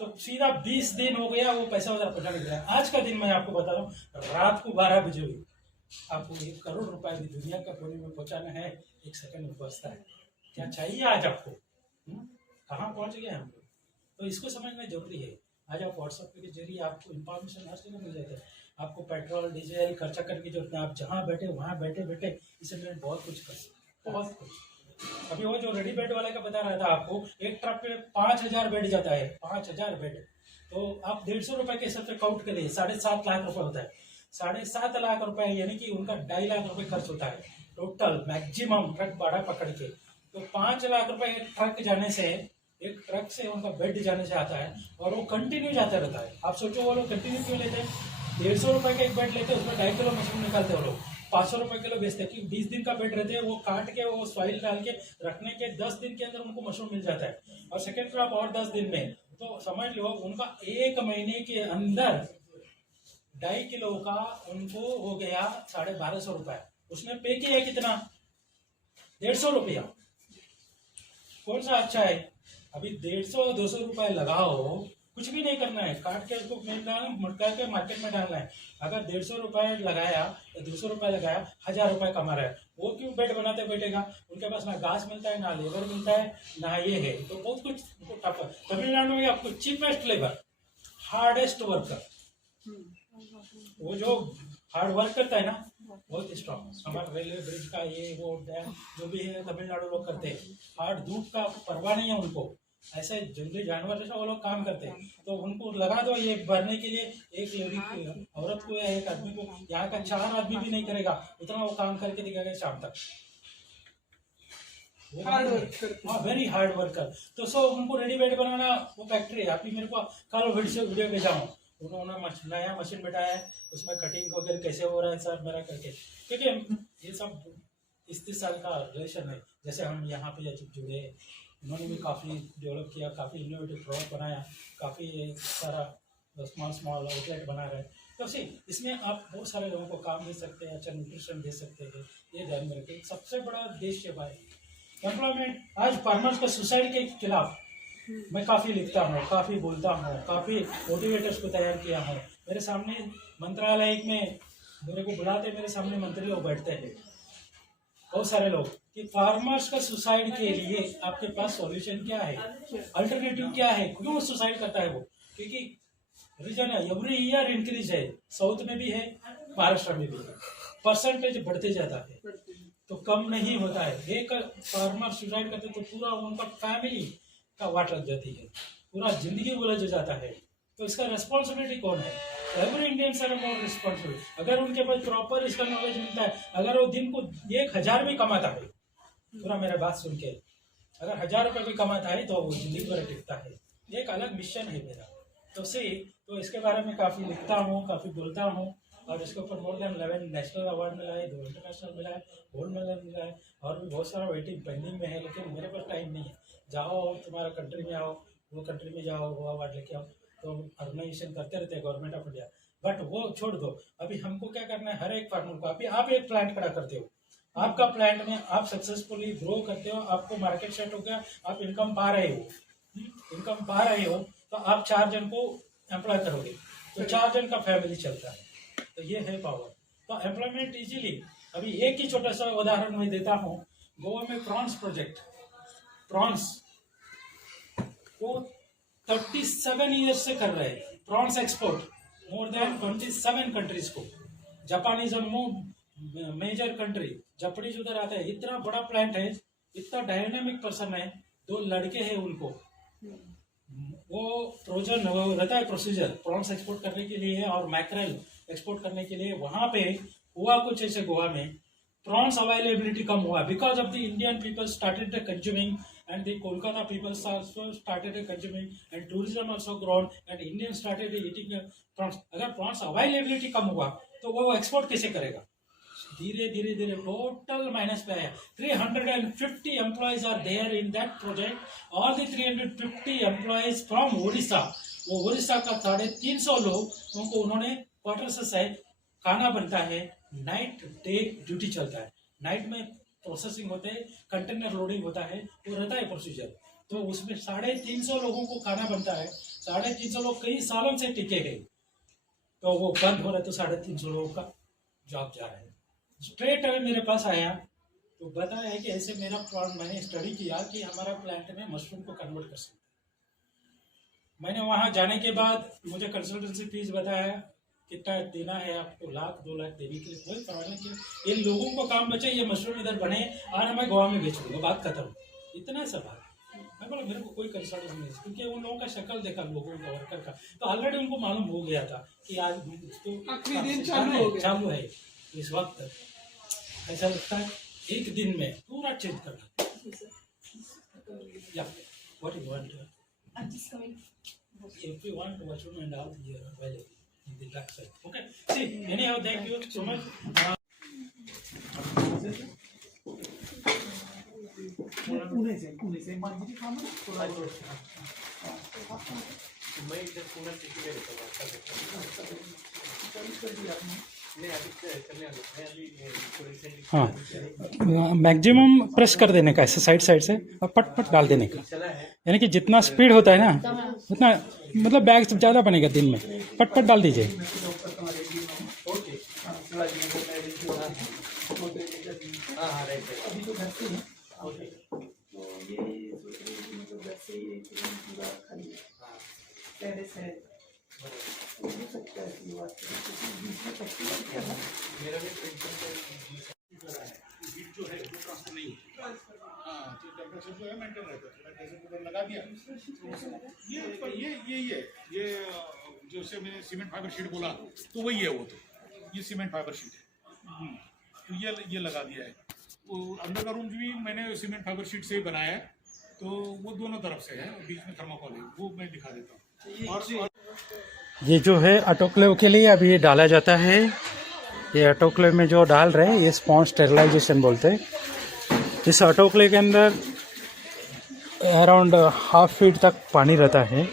तो सीधा 20 दिन हो गया वो पैसा उधर पहुंचाने गया। आज का दिन मैं आपको बता रहा हूँ, रात को 12 बजे हुई, आपको 1 करोड़ रुपए भी दुनिया का कोने में पहुंचाना है, 1 सेकंड में पहुंचता है। क्या चाहिए आज आपको? कहाँ पहुंच गए हम लोग? तो इसको समझना जरूरी है। आज आप व्हाट्सएप के जरिए आपको इन्फॉर्मेशन हर जगह मिल जाता है। आपको पेट्रोल डीजल खर्चा करने की जरूरत नहीं, आप जहाँ बैठे वहाँ बैठे बैठे इस इंटरनेट बहुत कुछ कर सकते, बहुत कुछ। अभी वो जो रेडी बेड वाले का बता रहा था आपको, एक ट्रक पे 5,000 बेड जाता है, 5,000 बेड। तो आप 150 रुपए के हिसाब से काउंट करिए, 7.5 लाख रुपए होता है। 7.5 लाख रुपए यानी कि उनका 2.5 लाख रुपए खर्च होता है टोटल मैक्सिमम ट्रक भाड़ा पकड़ के। तो 5 लाख रुपए एक ट्रक जाने से, एक ट्रक से उनका बेड जाने से आता है, और वो कंटिन्यू जाता रहता है। आप सोचो वो लोग कंटिन्यू क्यों लेते हैं? 150 रुपए का एक बेड लेते हैं, उसमें 2.5 किलो मशरूम निकालते हैं वो लोग, 500 रुपए किलो बेचते हैं। कि 20 दिन का बेड रहते हैं, वो काट के वो सॉइल डाल के रखने के 10 दिन के अंदर उनको मशरूम मिल जाता है, और सेकेंड क्रॉप और 10 दिन में। तो समझ लो उनका 1 महीने के अंदर 2.5 किलो का उनको हो गया 1250 रुपए। उसने पे किया कितना? 150 रुपया। कौन सा अच्छा है? अभी 150-200 रुपए लगाओ, कुछ भी नहीं करना है, काट के उसको मटका के मार्केट में डालना है। अगर 150 रुपए लगाया या 200 रुपए लगाया, 1000 रुपए कमा रहा है, वो क्यों बेड बनाते बैठेगा? उनके पास ना घास मिलता है, ना लेबर मिलता है, ना ये है, तो बहुत कुछ टफ है। तमिलनाडु में आपको चीपेस्ट लेबर, हार्डेस्ट वर्कर, वो जो हार्ड वर्क करता है ना, बहुत स्ट्रॉन्ग। हमारा रेलवे ब्रिज का ये वो डैम जो भी है तमिलनाडु लोग करते हैं, हार्ड धूप का परवाह नहीं है उनको, ऐसे जंगली जानवर जैसा वो लोग काम करते हैं। तो उनको लगा दो ये भरने के लिए, एक लेडी औरत को या एक आदमी को, यहाँ का 4 आदमी भी नहीं करेगा उतना वो काम करके दिखाएगा शाम तक। हार्ड वर्क करते हैं। हाँ, वेरी हार्ड वर्कर। तो सो उनको रेडीमेड बनाना, वो फैक्ट्री है। अभी मेरे को कल वीडियो भेजा हूँ, उन्होंने नया मशीन बैठाया है, उसमें कटिंग वगैरह कैसे हो रहा है सर मेरा करके, क्योंकि ये सब 30 साल का रिलेशन है। जैसे हम यहाँ पे जब जुड़े, उन्होंने भी काफ़ी डेवलप किया, काफ़ी इनोवेटिव प्रोडक्ट बनाया, काफ़ी सारा स्मॉल आउटलेट बना रहे हैं। तो इसमें आप बहुत सारे लोगों को काम दे सकते हैं, अच्छा न्यूट्रिशन दे सकते हैं। ये ध्यान में रखें, सबसे बड़ा उद्देश्य भाई एम्प्लॉयमेंट। आज फार्मर्स को सुसाइड के खिलाफ मैं काफ़ी लिखता हूँ, काफ़ी बोलता हूँ, काफ़ी मोटिवेटर्स को तैयार किया हूँ। मेरे सामने मंत्रालय में मेरे को बुलाते, मेरे सामने मंत्री लोग बैठते हैं, बहुत सारे लोग, कि फार्मर्स का सुसाइड के लिए आपके पास सॉल्यूशन क्या है, अल्टरनेटिव क्या है, क्यों सुसाइड करता है वो? क्योंकि रीजन है, एवरी ईयर इंक्रीज है, साउथ में भी है, महाराष्ट्र में भी है, परसेंटेज बढ़ते जाता है, तो कम नहीं होता है। एक फार्मर सुसाइड करते तो पूरा उनका फैमिली का वाट लग जाती है, पूरा जिंदगी उलझ जाता है। तो इसका रेस्पॉन्सिबिलिटी कौन है? Every Indians are more responsible. अगर उनके पास प्रॉपर इसका नॉलेज मिलता है, अगर वो दिन को 1000 भी कमाता है, पूरा मेरा बात सुन के, अगर 1000 रुपये भी कमाता है तो वो जिंदगी भर टिकता है। ये एक अलग मिशन है मेरा। तो इसके बारे में काफ़ी लिखता हूँ, काफ़ी बोलता हूँ, और इसके ऊपर मोर देन 11 नेशनल अवार्ड मिला है, 2 इंटरनेशनल मिला है, गोल्ड मेडल मिला है, और भी बहुत सारा वेटिंग पेंडिंग में है। लेकिन मेरे पास टाइम नहीं है। जाओ तुम्हारा कंट्री में आओ, वो कंट्री में जाओ, वो अवार्ड लेके आओ, तो ऑर्गेनाइजेशन करते रहते हैं गवर्नमेंट ऑफ इंडिया। बट वो छोड़ दो, अभी हमको क्या करना है, हर एक फार्मर को, अभी आप एक प्लांट खड़ा करते हो, आपका प्लांट में आप सक्सेसफुली ग्रो करते हो, आपको मार्केट सेट हो गया, आप इनकम पा रहे हो, तो आप 4 जन को एम्प्लॉय करोगे, तो 4 जन का फैमिली चलता है। तो ये है पावर। तो एम्प्लॉयमेंट इजीली, अभी एक ही छोटा सा उदाहरण मैं देता हूँ। गोवा में प्रॉन्स प्रोजेक्ट, प्रॉन्स वो 37 ईयर्स से कर रहे हैं, prawns export more than 27 countries को। Japan is a major country, Japanese उधर आते हैं। इतना बड़ा प्लांट है, इतना डायनेमिक पर्सन है, 2 लड़के हैं उनको, वो फ्रोजन वो रहता है प्रोसीजर प्रॉन्स एक्सपोर्ट करने के लिए और मैकरेल एक्सपोर्ट करने के लिए। वहाँ पे हुआ कुछ ऐसे गोवा में प्रॉन्स अवेलेबिलिटी कम हुआ because of the Indian people started consuming and the Kolkata people started consuming and tourism also grown and Indian started eating prawns. अगर प्रॉन्स अवेलेबिलिटी कम हुआ तो वो एक्सपोर्ट कैसे करेगा? धीरे धीरे धीरे टोटल माइनस पे आया। 350 employees are there in that project. All the 350 employees from Odisha, वो ओडिशा का 350 लोग उनको उन्होंने क्वार्टर्स है, खाना बनता है, नाइट डे ड्यूटी चलता है, नाइट में प्रोसेसिंग होते हैं, कंटेनर लोडिंग होता है, वो रहता है प्रोसीजर। तो उसमें 350 लोगों को खाना बनता है। 350 लोग कई सालों से टिके हैं, तो वो बंद हो रहा है तो 350 लोगों का जॉब जा रहा है। स्ट्रेट अवे मेरे पास आया तो बताया कि ऐसे मेरा प्लान, मैंने स्टडी किया कि हमारा प्लांट में मशरूम को कन्वर्ट कर सकते हैं। मैंने वहाँ जाने के बाद मुझे कंसल्टेंसी फीस बताया कितना देना है आपको, 1 लाख 2 लाख देने के लिए कोई परवाह नहीं। ये लोगों को काम बचे, ये मशरूम इधर बने और मैं गोवा में बेच दूंगा, बात खत्म। इतना सा बात। मैं बोला मेरे को कोई कंसल्टेंसी नहीं, क्योंकि उन लोगों का शक्ल देखा लोगों का वर्कर का, तो ऑलरेडी उनको मालूम हो गया था कि आज आखिरी दिन चालू है। इस वक्त ऐसा लगता है एक दिन में पूरा चेंज करना। या what you want, I'm just coming. if you want mushroom and all, you are available in the back side. Okay, see, anyhow, thank you so much. Pune से मांझी खाना थोड़ा मैं इधर पूरा सिटी में रहता हूँ। नहीं अभी करने वाला मैं अभी रिसेंटली हाँ, मैक्सिमम प्रेस कर देने का ऐसे साइड से और पट पट डाल देने का, चला है। यानी कि जितना स्पीड होता है ना उतना, मतलब बैग ज़्यादा बनेगा दिन में, पट पट डाल दीजिए। ओके हाँ हाँ राइट राइट अभी तो घर से हैं, ओके तो ये सोच रहे हैं कि मतलब घर से ये पूरा खाली टेरेस है, तो हो सकता है कि बात बीच में फैक्ट्री क्या है। मेरा भी प्रिंसिपल हीट जो है वो ट्रांसफर नहीं होती। हाँ, तो टेम्परेचर जो है मेंटेन रहता है। थोड़ा प्रेशर कुकर लगा दिया तो ये जैसे मैंने सीमेंट फाइबर शीट बोला तो वही है, वो तो ये सीमेंट फाइबर शीट है। तो ये लगा दिया है। वो अंदर का रूम भी मैंने सीमेंट फाइबर शीट से ही बनाया है, तो वो दोनों तरफ से है, बीच में थर्माकोल है, वो मैं दिखा देता हूँ। और ये जो है ऑटोक्लेव के लिए अभी ये डाला जाता है। ये ऑटोक्लेव में जो डाल रहे हैं ये स्पॉन्ज स्टेरिलाइजेशन बोलते हैं। इस ऑटोक्लेव के अंदर अराउंड 1/2 फीट तक पानी रहता है।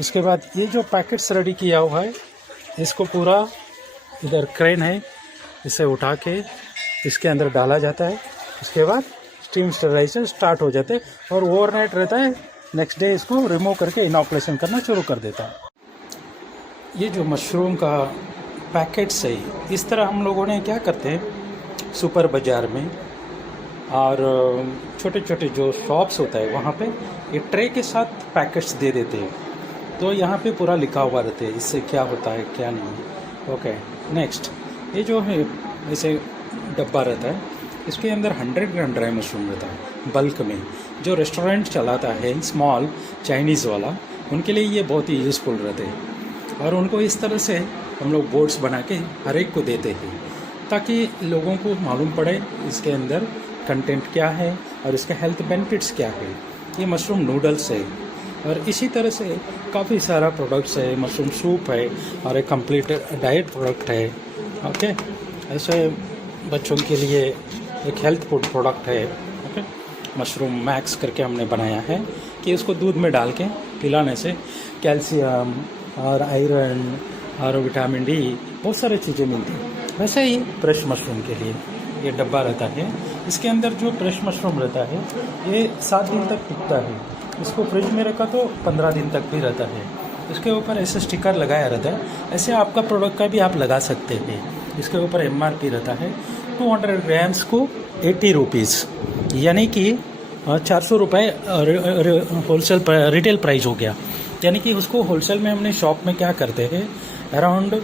उसके बाद ये जो पैकेट्स रेडी किया हुआ है इसको पूरा इधर क्रेन है, इसे उठा के इसके अंदर डाला जाता है। उसके बाद स्टीम स्टेरिलाइजेशन स्टार्ट हो जाते हैं और ओवरनाइट रहता है। नेक्स्ट डे इसको रिमूव करके इनॉकुलेशन करना शुरू कर देता है। ये जो मशरूम का पैकेट्स है, इस तरह हम लोगों ने क्या करते हैं सुपर बाज़ार में और छोटे छोटे जो शॉप्स होता है वहाँ पे ये ट्रे के साथ पैकेट्स दे देते हैं। तो यहाँ पे पूरा लिखा हुआ रहता है इससे क्या होता है क्या नहीं। ओके, नेक्स्ट ये जो है ऐसे डब्बा रहता है, इसके अंदर 100 ग्राम ड्राई मशरूम रहता है बल्क में। जो रेस्टोरेंट चलाता है स्मॉल चाइनीज़ वाला, उनके लिए ये बहुत ही यूज़फुल रहते हैं और उनको इस तरह से हम लोग बोर्ड्स बना के हर एक को देते हैं ताकि लोगों को मालूम पड़े इसके अंदर कंटेंट क्या है और इसके हेल्थ बेनिफिट्स क्या है। ये मशरूम नूडल्स है और इसी तरह से काफ़ी सारा प्रोडक्ट्स है। मशरूम सूप है और एक कंप्लीट डाइट प्रोडक्ट है। ओके, ऐसे बच्चों के लिए एक हेल्थ फूड प्रोडक्ट है। ओके, मशरूम मैक्स करके हमने बनाया है कि इसको दूध में डाल के पिलाने से कैल्शियम और आयरन और विटामिन डी बहुत सारी चीज़ें मिलती हैं। वैसे ही फ्रेश मशरूम के लिए ये डब्बा रहता है। इसके अंदर जो फ्रेश मशरूम रहता है ये 7 दिन तक टिकता है। इसको फ्रिज में रखा तो 15 दिन तक भी रहता है। इसके ऊपर ऐसे स्टिकर लगाया रहता है, ऐसे आपका प्रोडक्ट का भी आप लगा सकते हैं। इसके ऊपर MRP रहता है 200 ग्राम्स को 80 रुपीज़, यानी कि 400 रुपये होलसेल रिटेल प्राइस हो गया। यानी कि उसको होलसेल में हमने शॉप में क्या करते हैं अराउंड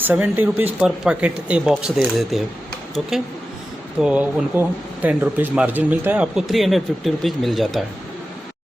70 रुपीज़ पर पैकेट ए बॉक्स दे देते हैं। ओके, तो उनको 10 रुपीज़ मार्जिन मिलता है, आपको 350 रुपीज़ मिल जाता है।